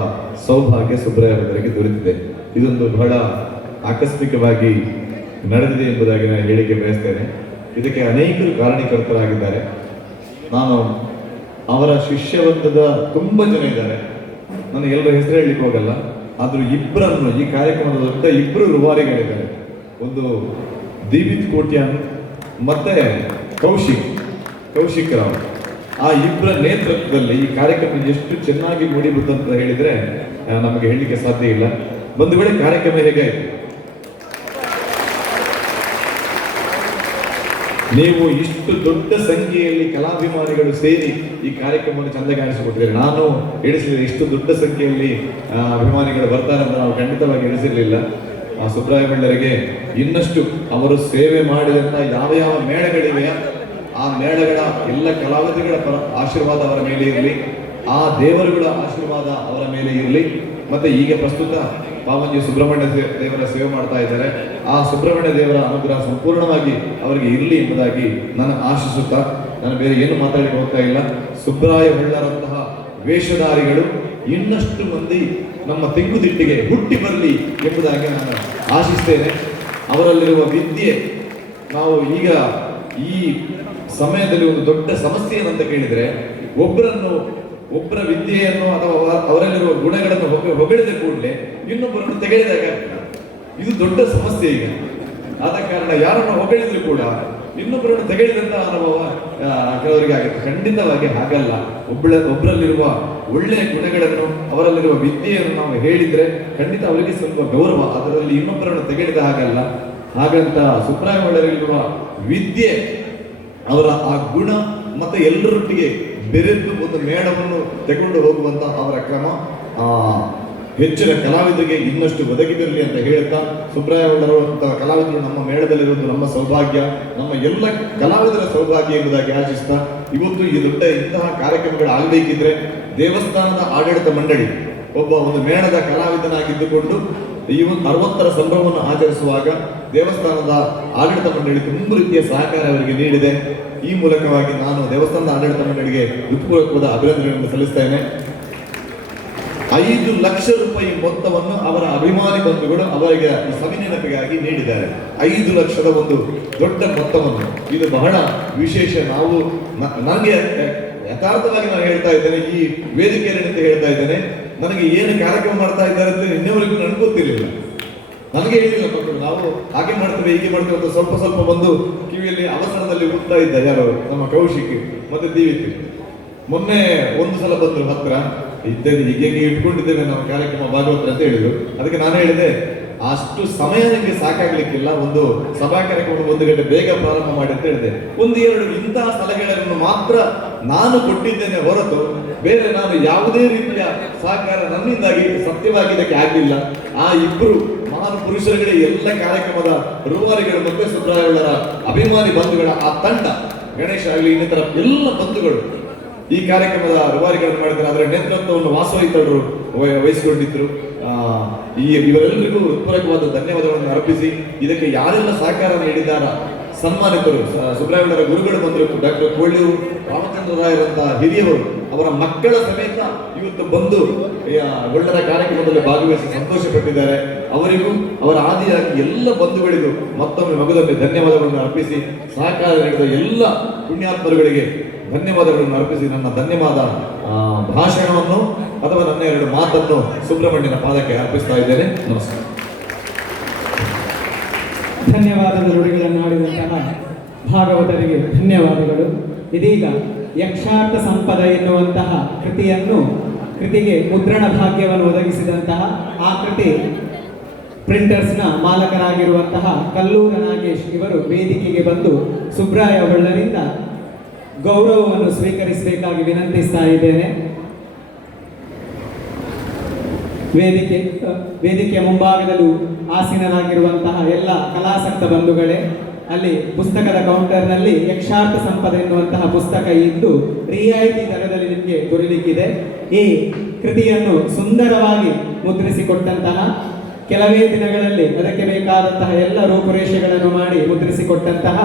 ಸೌಭಾಗ್ಯ ಸುಬ್ರಾಯರಿಗೆ ದೊರೆತಿದೆ. ಇದೊಂದು ಬಹಳ ಆಕಸ್ಮಿಕವಾಗಿ ನಡೆದಿದೆ ಎಂಬುದಾಗಿ ನಾನು ಹೇಳಿಕೆ ಬಯಸ್ತೇನೆ. ಇದಕ್ಕೆ ಅನೇಕರು ಕಾರಣೀಕರ್ತರಾಗಿದ್ದಾರೆ. ನಾನು ಅವರ ಶಿಷ್ಯವೃಂದದ ತುಂಬ ಜನ ಇದ್ದಾರೆ, ನಾನು ಎಲ್ಲರ ಹೆಸರು ಹೇಳಲಿಕ್ಕೆ ಹೋಗಲ್ಲ. ಆದರೂ ಇಬ್ಬರನ್ನು ಈ ಕಾರ್ಯಕ್ರಮದ ದೊಡ್ಡ ಇಬ್ಬರು ರೂವಾರಿಗಳಿದ್ದಾರೆ. ಒಂದು ದೀಪಿತ್ ಕೋಟ್ಯಾನ್ ಮತ್ತೆ ಕೌಶಿಕ್ ರಾವ್. ಆ ಇಬ್ಬರ ನೇತೃತ್ವದಲ್ಲಿ ಈ ಕಾರ್ಯಕ್ರಮ ಎಷ್ಟು ಚೆನ್ನಾಗಿ ಮೂಡಿಬಂತು ಅಂತ ಹೇಳಿದ್ರೆ ನಮಗೆ ಹೇಳಲಿಕ್ಕೆ ಸಾಧ್ಯ ಇಲ್ಲ. ಒಂದು ವೇಳೆ ಕಾರ್ಯಕ್ರಮ ಹೇಗಾಯಿತು? ನೀವು ಇಷ್ಟು ದೊಡ್ಡ ಸಂಖ್ಯೆಯಲ್ಲಿ ಕಲಾಭಿಮಾನಿಗಳು ಸೇರಿ ಈ ಕಾರ್ಯಕ್ರಮವನ್ನು ಚಂದಗೆ ಆಡಿಸಿಕೊಟ್ಟಿದ್ದೀರಿ. ನಾನು ಎಣಿಸಲಿಲ್ಲ ಇಷ್ಟು ದೊಡ್ಡ ಸಂಖ್ಯೆಯಲ್ಲಿ ಅಭಿಮಾನಿಗಳು ಬರ್ತಾರೆ ಅಂತ ನಾವು ಖಂಡಿತವಾಗಿ ಎಣಿಸಿರಲಿಲ್ಲ. ಸುಬ್ರಾಯ ಬಳ್ಳರಿಗೆ ಇನ್ನಷ್ಟು ಅವರು ಸೇವೆ ಮಾಡಿದಂಥ ಯಾವ ಯಾವ ಮೇಳಗಳಿವೆ ಆ ಮೇಳಗಳ ಎಲ್ಲ ಕಲಾವಿದಗಳ ಆಶೀರ್ವಾದ ಅವರ ಮೇಲೆ ಇರಲಿ, ಆ ದೇವರುಗಳ ಆಶೀರ್ವಾದ ಅವರ ಮೇಲೆ ಇರಲಿ. ಮತ್ತೆ ಈಗ ಪ್ರಸ್ತುತ ಪಾವಂಜಿ ಸುಬ್ರಹ್ಮಣ್ಯ ದೇವರ ಸೇವೆ ಮಾಡ್ತಾ ಇದ್ದಾರೆ, ಆ ಸುಬ್ರಹ್ಮಣ್ಯ ದೇವರ ಅನುಗ್ರಹ ಸಂಪೂರ್ಣವಾಗಿ ಅವರಿಗೆ ಇರಲಿ ಎಂಬುದಾಗಿ ನಾನು ಆಶಿಸುತ್ತಾ ನಾನು ಬೇರೆ ಏನು ಮಾತಾಡಲಿಕ್ಕೆ ಹೋಗ್ತಾ ಇಲ್ಲ. ಸುಬ್ರಾಯ ಹೊಳ್ಳರಂತಹ ವೇಷಧಾರಿಗಳು ಇನ್ನಷ್ಟು ಮಂದಿ ನಮ್ಮ ತೆಂಗುದಿಟ್ಟಿಗೆ ಹುಟ್ಟಿ ಬರಲಿ ಎಂಬುದಾಗಿ ನಾನು ಆಶಿಸ್ತೇನೆ. ಅವರಲ್ಲಿರುವ ವಿದ್ಯೆ, ನಾವು ಈಗ ಈ ಸಮಯದಲ್ಲಿ ಒಂದು ದೊಡ್ಡ ಸಮಸ್ಯೆ ಏನಂತ ಕೇಳಿದರೆ, ಒಬ್ಬರ ವಿದ್ಯೆಯನ್ನು ಅಥವಾ ಅವರಲ್ಲಿರುವ ಗುಣಗಳನ್ನು ಹೊಗಳಿದ ಕೂಡಲೇ ಇನ್ನೊಬ್ಬರನ್ನು ತೆಗೆದಾಗ ಇದು ದೊಡ್ಡ ಸಮಸ್ಯೆ ಈಗ. ಆದ ಕಾರಣ ಯಾರನ್ನು ಹೊಗಳಿದ್ರು ಕೂಡ ಇನ್ನೊಬ್ಬರನ್ನು ತೆಗೆದಂತ ಅನುಭವ ಕೆಲವರಿಗೆ ಆಗುತ್ತೆ. ಖಂಡಿತವಾಗಿ ಹಾಗಲ್ಲ. ಒಬ್ಬರಲ್ಲಿರುವ ಒಳ್ಳೆಯ ಗುಣಗಳನ್ನು, ಅವರಲ್ಲಿರುವ ವಿದ್ಯೆಯನ್ನು ನಾವು ಹೇಳಿದ್ರೆ ಖಂಡಿತ ಅವರಿಗೆ ಸ್ವಲ್ಪ ಗೌರವ, ಅದರಲ್ಲಿ ಇನ್ನೊಬ್ಬರನ್ನು ತೆಗೆದ ಹಾಗಲ್ಲ. ಹಾಗಂತ ಸುಬ್ರಾಯ ಹೊಳ್ಳರಿರುವ ವಿದ್ಯೆ, ಅವರ ಆ ಗುಣ ಮತ್ತೆ ಎಲ್ಲರೊಟ್ಟಿಗೆ ಬೆರೆತು ಒಂದು ಮೇಳವನ್ನು ತೆಗೆದುಕೊಂಡು ಹೋಗುವಂತ ಅವರ ಕ್ರಮ ಹೆಚ್ಚಿನ ಕಲಾವಿದರಿಗೆ ಇನ್ನಷ್ಟು ಒದಗಿ ಬರಲಿ ಅಂತ ಹೇಳ್ತಾ, ಸುಬ್ರಾಯ ಹೊಳ್ಳರುವಂತಹ ಕಲಾವಿದರು ನಮ್ಮ ಮೇಳದಲ್ಲಿರುವುದು ನಮ್ಮ ಸೌಭಾಗ್ಯ, ನಮ್ಮ ಎಲ್ಲ ಕಲಾವಿದರ ಸೌಭಾಗ್ಯ ಎಂಬುದಾಗಿ ಆಶಿಸ್ತಾ, ಇವತ್ತು ಈ ದೊಡ್ಡ ಇಂತಹ ಕಾರ್ಯಕ್ರಮಗಳು ಆಗಬೇಕಿದ್ರೆ ದೇವಸ್ಥಾನದ ಆಡಳಿತ ಮಂಡಳಿ ಒಂದು ಮೇಳದ ಕಲಾವಿದನಾಗಿದ್ದುಕೊಂಡು ಈ ಒಂದು 60ರ ಸಂಭ್ರಮವನ್ನು ಆಚರಿಸುವಾಗ ದೇವಸ್ಥಾನದ ಆಡಳಿತ ಮಂಡಳಿ ತುಂಬ ರೀತಿಯ ಸಹಕಾರ ಅವರಿಗೆ ನೀಡಿದೆ. ಈ ಮೂಲಕವಾಗಿ ನಾನು ದೇವಸ್ಥಾನದ ಆಡಳಿತ ಮಂಡಳಿಗೆ ಹೃತ್ಪೂರ್ವಕವಾದ ಅಭಿನಂದನೆಗಳನ್ನು ಸಲ್ಲಿಸ್ತೇನೆ. 5 ಲಕ್ಷ ರೂಪಾಯಿ ಮೊತ್ತವನ್ನು ಅವರ ಅಭಿಮಾನಿ ಬಂಧುಗಳು ಅವರಿಗೆ ಈ ಸವಿನೆನಪಿಗಾಗಿ ನೀಡಿದ್ದಾರೆ. 5 ಲಕ್ಷದ ಒಂದು ದೊಡ್ಡ ಮೊತ್ತವನ್ನು, ಇದು ಬಹಳ ವಿಶೇಷ. ನನಗೆ ಯಥಾರ್ಥವಾಗಿ ನಾನು ಹೇಳ್ತಾ ಇದ್ದೇನೆ, ಈ ವೇದಿಕೆಯಲ್ಲಿ ಅಂತ ಹೇಳ್ತಾ ಇದ್ದೇನೆ, ನನಗೆ ಏನು ಕಾರ್ಯಕ್ರಮ ಮಾಡ್ತಾ ಇದ್ದಾರೆ ಅಂತ ಇನ್ನವರೆಗೂ ನನಗೆ ಗೊತ್ತಿರಲಿಲ್ಲ. ನನಗೆ ಹೇಳಿಲ್ಲ ಮಕ್ಕಳು, ನಾವು ಹಾಗೆ ಮಾಡ್ತೇವೆ ಹೀಗೆ ಮಾಡ್ತೇವೆ ಅಂತ ಸ್ವಲ್ಪ ಸ್ವಲ್ಪ ಬಂದು ಕಿವಿಯಲ್ಲಿ ಅವಸರದಲ್ಲಿ ಹುಡ್ತಾ ಇದ್ದ ಯಾರು ನಮ್ಮ ಕೌಶಿಕ್ ಮತ್ತೆ ದೀವಿತ್. ಮೊನ್ನೆ ಒಂದು ಸಲ ಬಂದ್ರು ಹತ್ರ ಇದ್ದೇನೆ, ಹೀಗೆ ಇಟ್ಕೊಂಡಿದ್ದೇವೆ ನಾವು ಕಾರ್ಯಕ್ರಮ ಭಾಗವತರ ಅಂತ ಹೇಳಿದ್ರು. ಅದಕ್ಕೆ ನಾನು ಹೇಳಿದೆ, ಅಷ್ಟು ಸಮಯ ನನಗೆ ಸಾಕಾಗ್ಲಿಕ್ಕಿಲ್ಲ, ಒಂದು ಸಭಾ ಕಾರ್ಯಕ್ರಮ 1 ಗಂಟೆ ಬೇಗ ಪ್ರಾರಂಭ ಮಾಡಿ ಅಂತ ಹೇಳಿದೆ. 1-2 ಇಂತಹ ಸಲಹೆಗಳನ್ನು ಮಾತ್ರ ನಾನು ಕೊಟ್ಟಿದ್ದೇನೆ ಹೊರತು ಬೇರೆ ನಾನು ಯಾವುದೇ ರೀತಿಯ ಸಹಕಾರ ನನ್ನಿಂದಾಗಿ ಸತ್ಯವಾಗಿ ಇದಕ್ಕೆ ಆಗಲಿಲ್ಲ. ಆ ಇಬ್ಬರು ಮಹಾನ್ ಪುರುಷರುಗಳೇ ಎಲ್ಲ ಕಾರ್ಯಕ್ರಮದ ರೂವಾರಿಗಳು ಮತ್ತೆ ಸುಬ್ರಾಯ ಹೊಳ್ಳರ ಅಭಿಮಾನಿ ಬಂಧುಗಳ ಆ ತಂಡ, ಗಣೇಶ ಆಗಲಿ ಇನ್ನಿತರ ಎಲ್ಲ ಬಂಧುಗಳು ಈ ಕಾರ್ಯಕ್ರಮದ ರೂವಾರಿಗಳನ್ನು ಮಾಡಿದ್ದಾರೆ. ಅದರ ನೇತೃತ್ವವನ್ನು ವಾಸವಿತರು ವಹಿಸಿಕೊಂಡಿದ್ರು. ಇವರೆಲ್ಲರಿಗೂ ಹೃತ್ಪೂರ್ವಕವಾದ ಧನ್ಯವಾದಗಳನ್ನು ಅರ್ಪಿಸಿ, ಇದಕ್ಕೆ ಯಾರೆಲ್ಲ ಸಹಕಾರ ನೀಡಿದ್ದಾರ ಸನ್ಮಾನಿತರು, ಸುಬ್ರಾಯ ಹೊಳ್ಳರ ಗುರುಗಳು ಬಂದರು, ಡಾಕ್ಟರ್ ಕೋಳಿಯೂರು ರಾಮಚಂದ್ರ ರಾಯರಂತಹ ಹಿರಿಯವರು ಅವರ ಮಕ್ಕಳ ಸಮೇತ ಇವತ್ತು ಬಂದು ಹೊಳ್ಳರ ಕಾರ್ಯಕ್ರಮದಲ್ಲಿ ಭಾಗವಹಿಸಿ ಸಂತೋಷ ಪಟ್ಟಿದ್ದಾರೆ. ಅವರಿಗೂ ಅವರ ಆದಿಯಾಗಿ ಎಲ್ಲ ಬಂಧುಗಳಿಗೂ ಮತ್ತೊಮ್ಮೆ ಮಗದಲ್ಲಿ ಧನ್ಯವಾದಗಳನ್ನು ಅರ್ಪಿಸಿ, ಸಹಕಾರ ನೀಡಿದ ಎಲ್ಲ ಪುಣ್ಯಾತ್ಮರುಗಳಿಗೆ ಧನ್ಯವಾದಗಳನ್ನು ಅರ್ಪಿಸಿ ನನ್ನ ಧನ್ಯವಾದ ಭಾಷಣವನ್ನು ಅಥವಾ ನನ್ನ 2 ಮಾತನ್ನು ಸುಬ್ರಹ್ಮಣ್ಯನ ಪಾದಕ್ಕೆ ಅರ್ಪಿಸ್ತಾ ಇದ್ದೇನೆ. ನಮಸ್ಕಾರ. ಧನ್ಯವಾದದ ನುಡಿಗಳನ್ನು ಆಡಿದಂತಹ ಭಾಗವತರಿಗೆ ಧನ್ಯವಾದಗಳು. ಇದೀಗ ಯಕ್ಷಾರ್ಥ ಸಂಪದ ಎನ್ನುವಂತಹ ಕೃತಿಗೆ ಮುದ್ರಣ ಭಾಗ್ಯವನ್ನು ಒದಗಿಸಿದಂತಹ ಆ ಕೃತಿ ಪ್ರಿಂಟರ್ಸ್ನ ಮಾಲಕರಾಗಿರುವಂತಹ ಕಲ್ಲೂರ ನಾಗೇಶ್ ಇವರು ವೇದಿಕೆಗೆ ಬಂದು ಸುಬ್ರಾಯ ಹೊಳ್ಳರಿಂದ ಗೌರವವನ್ನು ಸ್ವೀಕರಿಸಬೇಕಾಗಿ ವಿನಂತಿಸ್ತಾ ಇದ್ದೇನೆ. ವೇದಿಕೆಯ ಮುಂಭಾಗದಲ್ಲೂ ಆಸೀನರಾಗಿರುವಂತಹ ಎಲ್ಲ ಕಲಾಸಕ್ತ ಬಂಧುಗಳೇ, ಅಲ್ಲಿ ಪುಸ್ತಕದ ಕೌಂಟರ್ನಲ್ಲಿ ಯಕ್ಷಾರ್ಥ ಸಂಪದ ಎನ್ನುವಂತಹ ಪುಸ್ತಕ ಇದ್ದು ರಿಯಾಯಿತಿ ದರದಲ್ಲಿ ನಿಮಗೆ ದೊರೆಯಲಿಕ್ಕಿದೆ. ಈ ಕೃತಿಯನ್ನು ಸುಂದರವಾಗಿ ಮುದ್ರಿಸಿಕೊಟ್ಟಂತಹ, ಕೆಲವೇ ದಿನಗಳಲ್ಲಿ ಅದಕ್ಕೆ ಬೇಕಾದಂತಹ ಎಲ್ಲ ರೂಪುರೇಷೆಗಳನ್ನು ಮಾಡಿ ಮುದ್ರಿಸಿಕೊಟ್ಟಂತಹ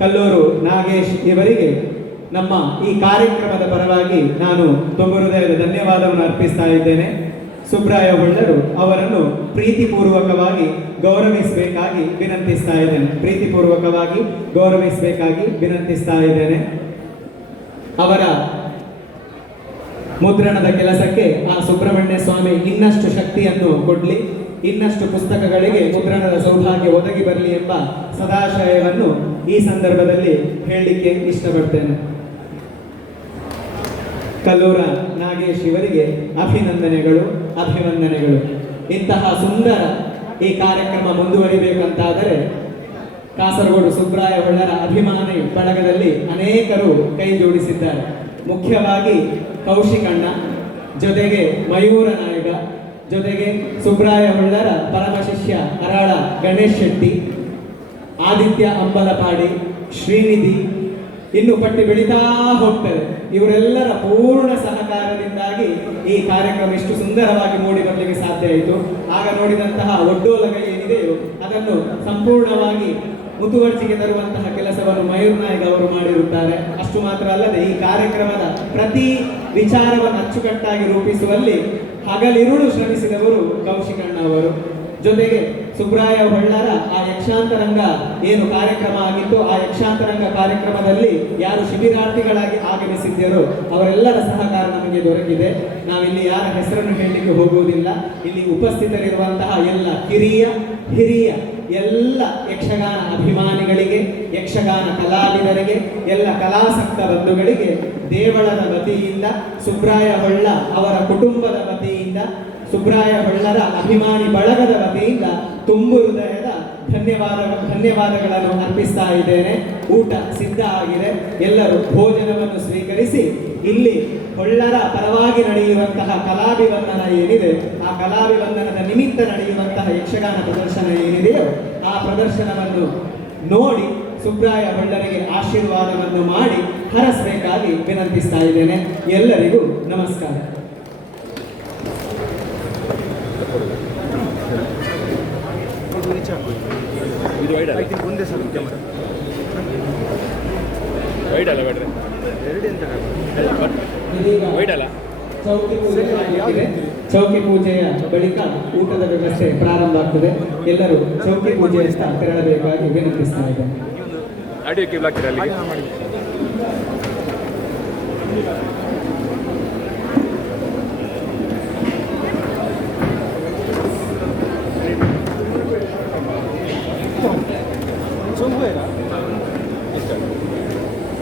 ಕಲ್ಲೂರು ನಾಗೇಶ್ ಇವರಿಗೆ ನಮ್ಮ ಈ ಕಾರ್ಯಕ್ರಮದ ಪರವಾಗಿ ನಾನು ತುಂಬ ಹೃದಯದ ಧನ್ಯವಾದವನ್ನು ಅರ್ಪಿಸ್ತಾ ಇದ್ದೇನೆ. ಸುಬ್ರಾಯ ಹೊಳ್ಳರು ಅವರನ್ನು ಪ್ರೀತಿಪೂರ್ವಕವಾಗಿ ಗೌರವಿಸಬೇಕಾಗಿ ವಿನಂತಿಸ್ತಾ ಇದ್ದೇನೆ. ಅವರ ಮುದ್ರಣದ ಕೆಲಸಕ್ಕೆ ಆ ಸುಬ್ರಹ್ಮಣ್ಯ ಸ್ವಾಮಿ ಇನ್ನಷ್ಟು ಶಕ್ತಿಯನ್ನು ಕೊಡಲಿ, ಇನ್ನಷ್ಟು ಪುಸ್ತಕಗಳಿಗೆ ಮುದ್ರಣದ ಸೌಭಾಗ್ಯ ಒದಗಿ ಬರಲಿ ಎಂಬ ಸದಾಶಯವನ್ನು ಈ ಸಂದರ್ಭದಲ್ಲಿ ಹೇಳಲಿಕ್ಕೆ ಇಷ್ಟಪಡ್ತೇನೆ. ಕಲ್ಲೂರ ನಾಗೇಶ್ ಇವರಿಗೆ ಅಭಿನಂದನೆಗಳು. ಇಂತಹ ಸುಂದರ ಈ ಕಾರ್ಯಕ್ರಮ ಮುಂದುವರಿಬೇಕಂತಾದರೆ ಕಾಸರಗೋಡು ಸುಬ್ರಾಯ ಹೊಳ್ಳರ ಅಭಿಮಾನಿ ಬಳಗದಲ್ಲಿ ಅನೇಕರು ಕೈ ಜೋಡಿಸಿದ್ದಾರೆ. ಮುಖ್ಯವಾಗಿ ಕೌಶಿಕಣ್ಣ, ಜೊತೆಗೆ ಮಯೂರ ನಾಯಕ, ಜೊತೆಗೆ ಸುಬ್ರಾಯ ಹೊಳ್ಳರ ಪರಮ ಶಿಷ್ಯ ಅರಾಳ ಗಣೇಶ್ ಶೆಟ್ಟಿ, ಆದಿತ್ಯ ಅಂಬಲಪಾಡಿ, ಶ್ರೀನಿಧಿ, ಇನ್ನು ಪಟ್ಟಿ ಬೆಳೀತಾ ಹೋಗ್ತದೆ. ಇವರೆಲ್ಲರ ಪೂರ್ಣ ಸಹಕಾರದಿಂದಾಗಿ ಈ ಕಾರ್ಯಕ್ರಮ ಇಷ್ಟು ಸುಂದರವಾಗಿ ಮೂಡಿ ಬರಲಿಕ್ಕೆ ಸಾಧ್ಯ ಆಯಿತು. ಆಗ ನೋಡಿದಂತಹ ಒಡ್ಡೋಲಗ ಏನಿದೆಯೋ ಅದನ್ನು ಸಂಪೂರ್ಣವಾಗಿ ಮುತುವರ್ಜಿಗೆ ತರುವಂತಹ ಕೆಲಸವನ್ನು ಮಯೂರ್ ನಾಯಕ್ ಅವರು ಮಾಡಿರುತ್ತಾರೆ. ಅಷ್ಟು ಮಾತ್ರ ಅಲ್ಲದೆ ಈ ಕಾರ್ಯಕ್ರಮದ ಪ್ರತಿ ವಿಚಾರವನ್ನು ಅಚ್ಚುಕಟ್ಟಾಗಿ ರೂಪಿಸುವಲ್ಲಿ ಹಗಲಿರುಳು ಶ್ರಮಿಸಿದವರು ಕೌಶಿಕಣ್ಣ ಅವರು. ಜೊತೆಗೆ ಸುಬ್ರಾಯ ಹೊಳ್ಳರ ಆ ಯಕ್ಷಾಂತರಂಗ ಏನು ಕಾರ್ಯಕ್ರಮ ಆಗಿತ್ತು, ಆ ಯಕ್ಷಾಂತರಂಗ ಕಾರ್ಯಕ್ರಮದಲ್ಲಿ ಯಾರು ಶಿಬಿರಾರ್ಥಿಗಳಾಗಿ ಆಗಮಿಸಿದ್ದರೋ ಅವರೆಲ್ಲರ ಸಹಕಾರ ನಮಗೆ ದೊರಕಿದೆ. ನಾವಿಲ್ಲಿ ಯಾರ ಹೆಸರನ್ನು ಹೇಳಲಿಕ್ಕೆ ಹೋಗುವುದಿಲ್ಲ. ಇಲ್ಲಿ ಉಪಸ್ಥಿತರಿರುವಂತಹ ಎಲ್ಲ ಕಿರಿಯ ಹಿರಿಯ ಎಲ್ಲ ಯಕ್ಷಗಾನ ಅಭಿಮಾನಿಗಳಿಗೆ, ಯಕ್ಷಗಾನ ಕಲಾವಿದರಿಗೆ, ಎಲ್ಲ ಕಲಾಸಕ್ತ ಬಂಧುಗಳಿಗೆ ದೇವಳದ ವತಿಯಿಂದ, ಸುಬ್ರಾಯ ಹೊಳ್ಳ ಅವರ ಕುಟುಂಬದ ವತಿಯಿಂದ, ಸುಬ್ರಾಯ ಹೊಳ್ಳರ ಅಭಿಮಾನಿ ಬಳಗದ ವತಿಯಿಂದ ತುಂಬು ಹೃದಯದ ಧನ್ಯವಾದಗಳನ್ನು ಅರ್ಪಿಸ್ತಾ ಇದ್ದೇನೆ. ಊಟ ಸಿದ್ಧ ಆಗಿದೆ. ಎಲ್ಲರೂ ಭೋಜನವನ್ನು ಸ್ವೀಕರಿಸಿ ಇಲ್ಲಿ ಹೊಳ್ಳರ ಪರವಾಗಿ ನಡೆಯುವಂತಹ ಕಲಾಭಿವಂದನ ಏನಿದೆ, ಆ ಕಲಾಭಿವಂದನದ ನಿಮಿತ್ತ ನಡೆಯುವಂತಹ ಯಕ್ಷಗಾನ ಪ್ರದರ್ಶನ ಏನಿದೆಯೋ ಆ ಪ್ರದರ್ಶನವನ್ನು ನೋಡಿ ಸುಬ್ರಾಯ ಹೊಳ್ಳರಿಗೆ ಆಶೀರ್ವಾದವನ್ನು ಮಾಡಿ ಹರಸಬೇಕಾಗಿ ವಿನಂತಿಸ್ತಾ ಇದ್ದೇನೆ. ಎಲ್ಲರಿಗೂ ನಮಸ್ಕಾರ. ಇದು ವೈಡ್ ಅಲ್ಲ, ಮುಂದೆ ಸರ್ ಕ್ಯಾಮರಾ ವೈಡ್ ಅಲ್ಲ ಬೇಡ್ರೆ ವೈಡ್ ಅಲ್ಲ. ಚೌಕಿ ಪೂಜೆಯ ಬಳಿಕ ಊಟದ ವ್ಯವಸ್ಥೆ ಪ್ರಾರಂಭ ಆಗ್ತದೆ. ಎಲ್ಲರೂ ಚೌಕಿ ಪೂಜೆಯತ್ತ ತೆರಳಬೇಕಾಗಿ ವಿನಂತಿಸ್ತಾ ಇದ್ದೇನೆ. ಆಡಿಯೋ ಕೇಬಲ್ ಹಾಕ್ತೀರಾ ಅಲ್ಲಿಗೆ? Son buenas.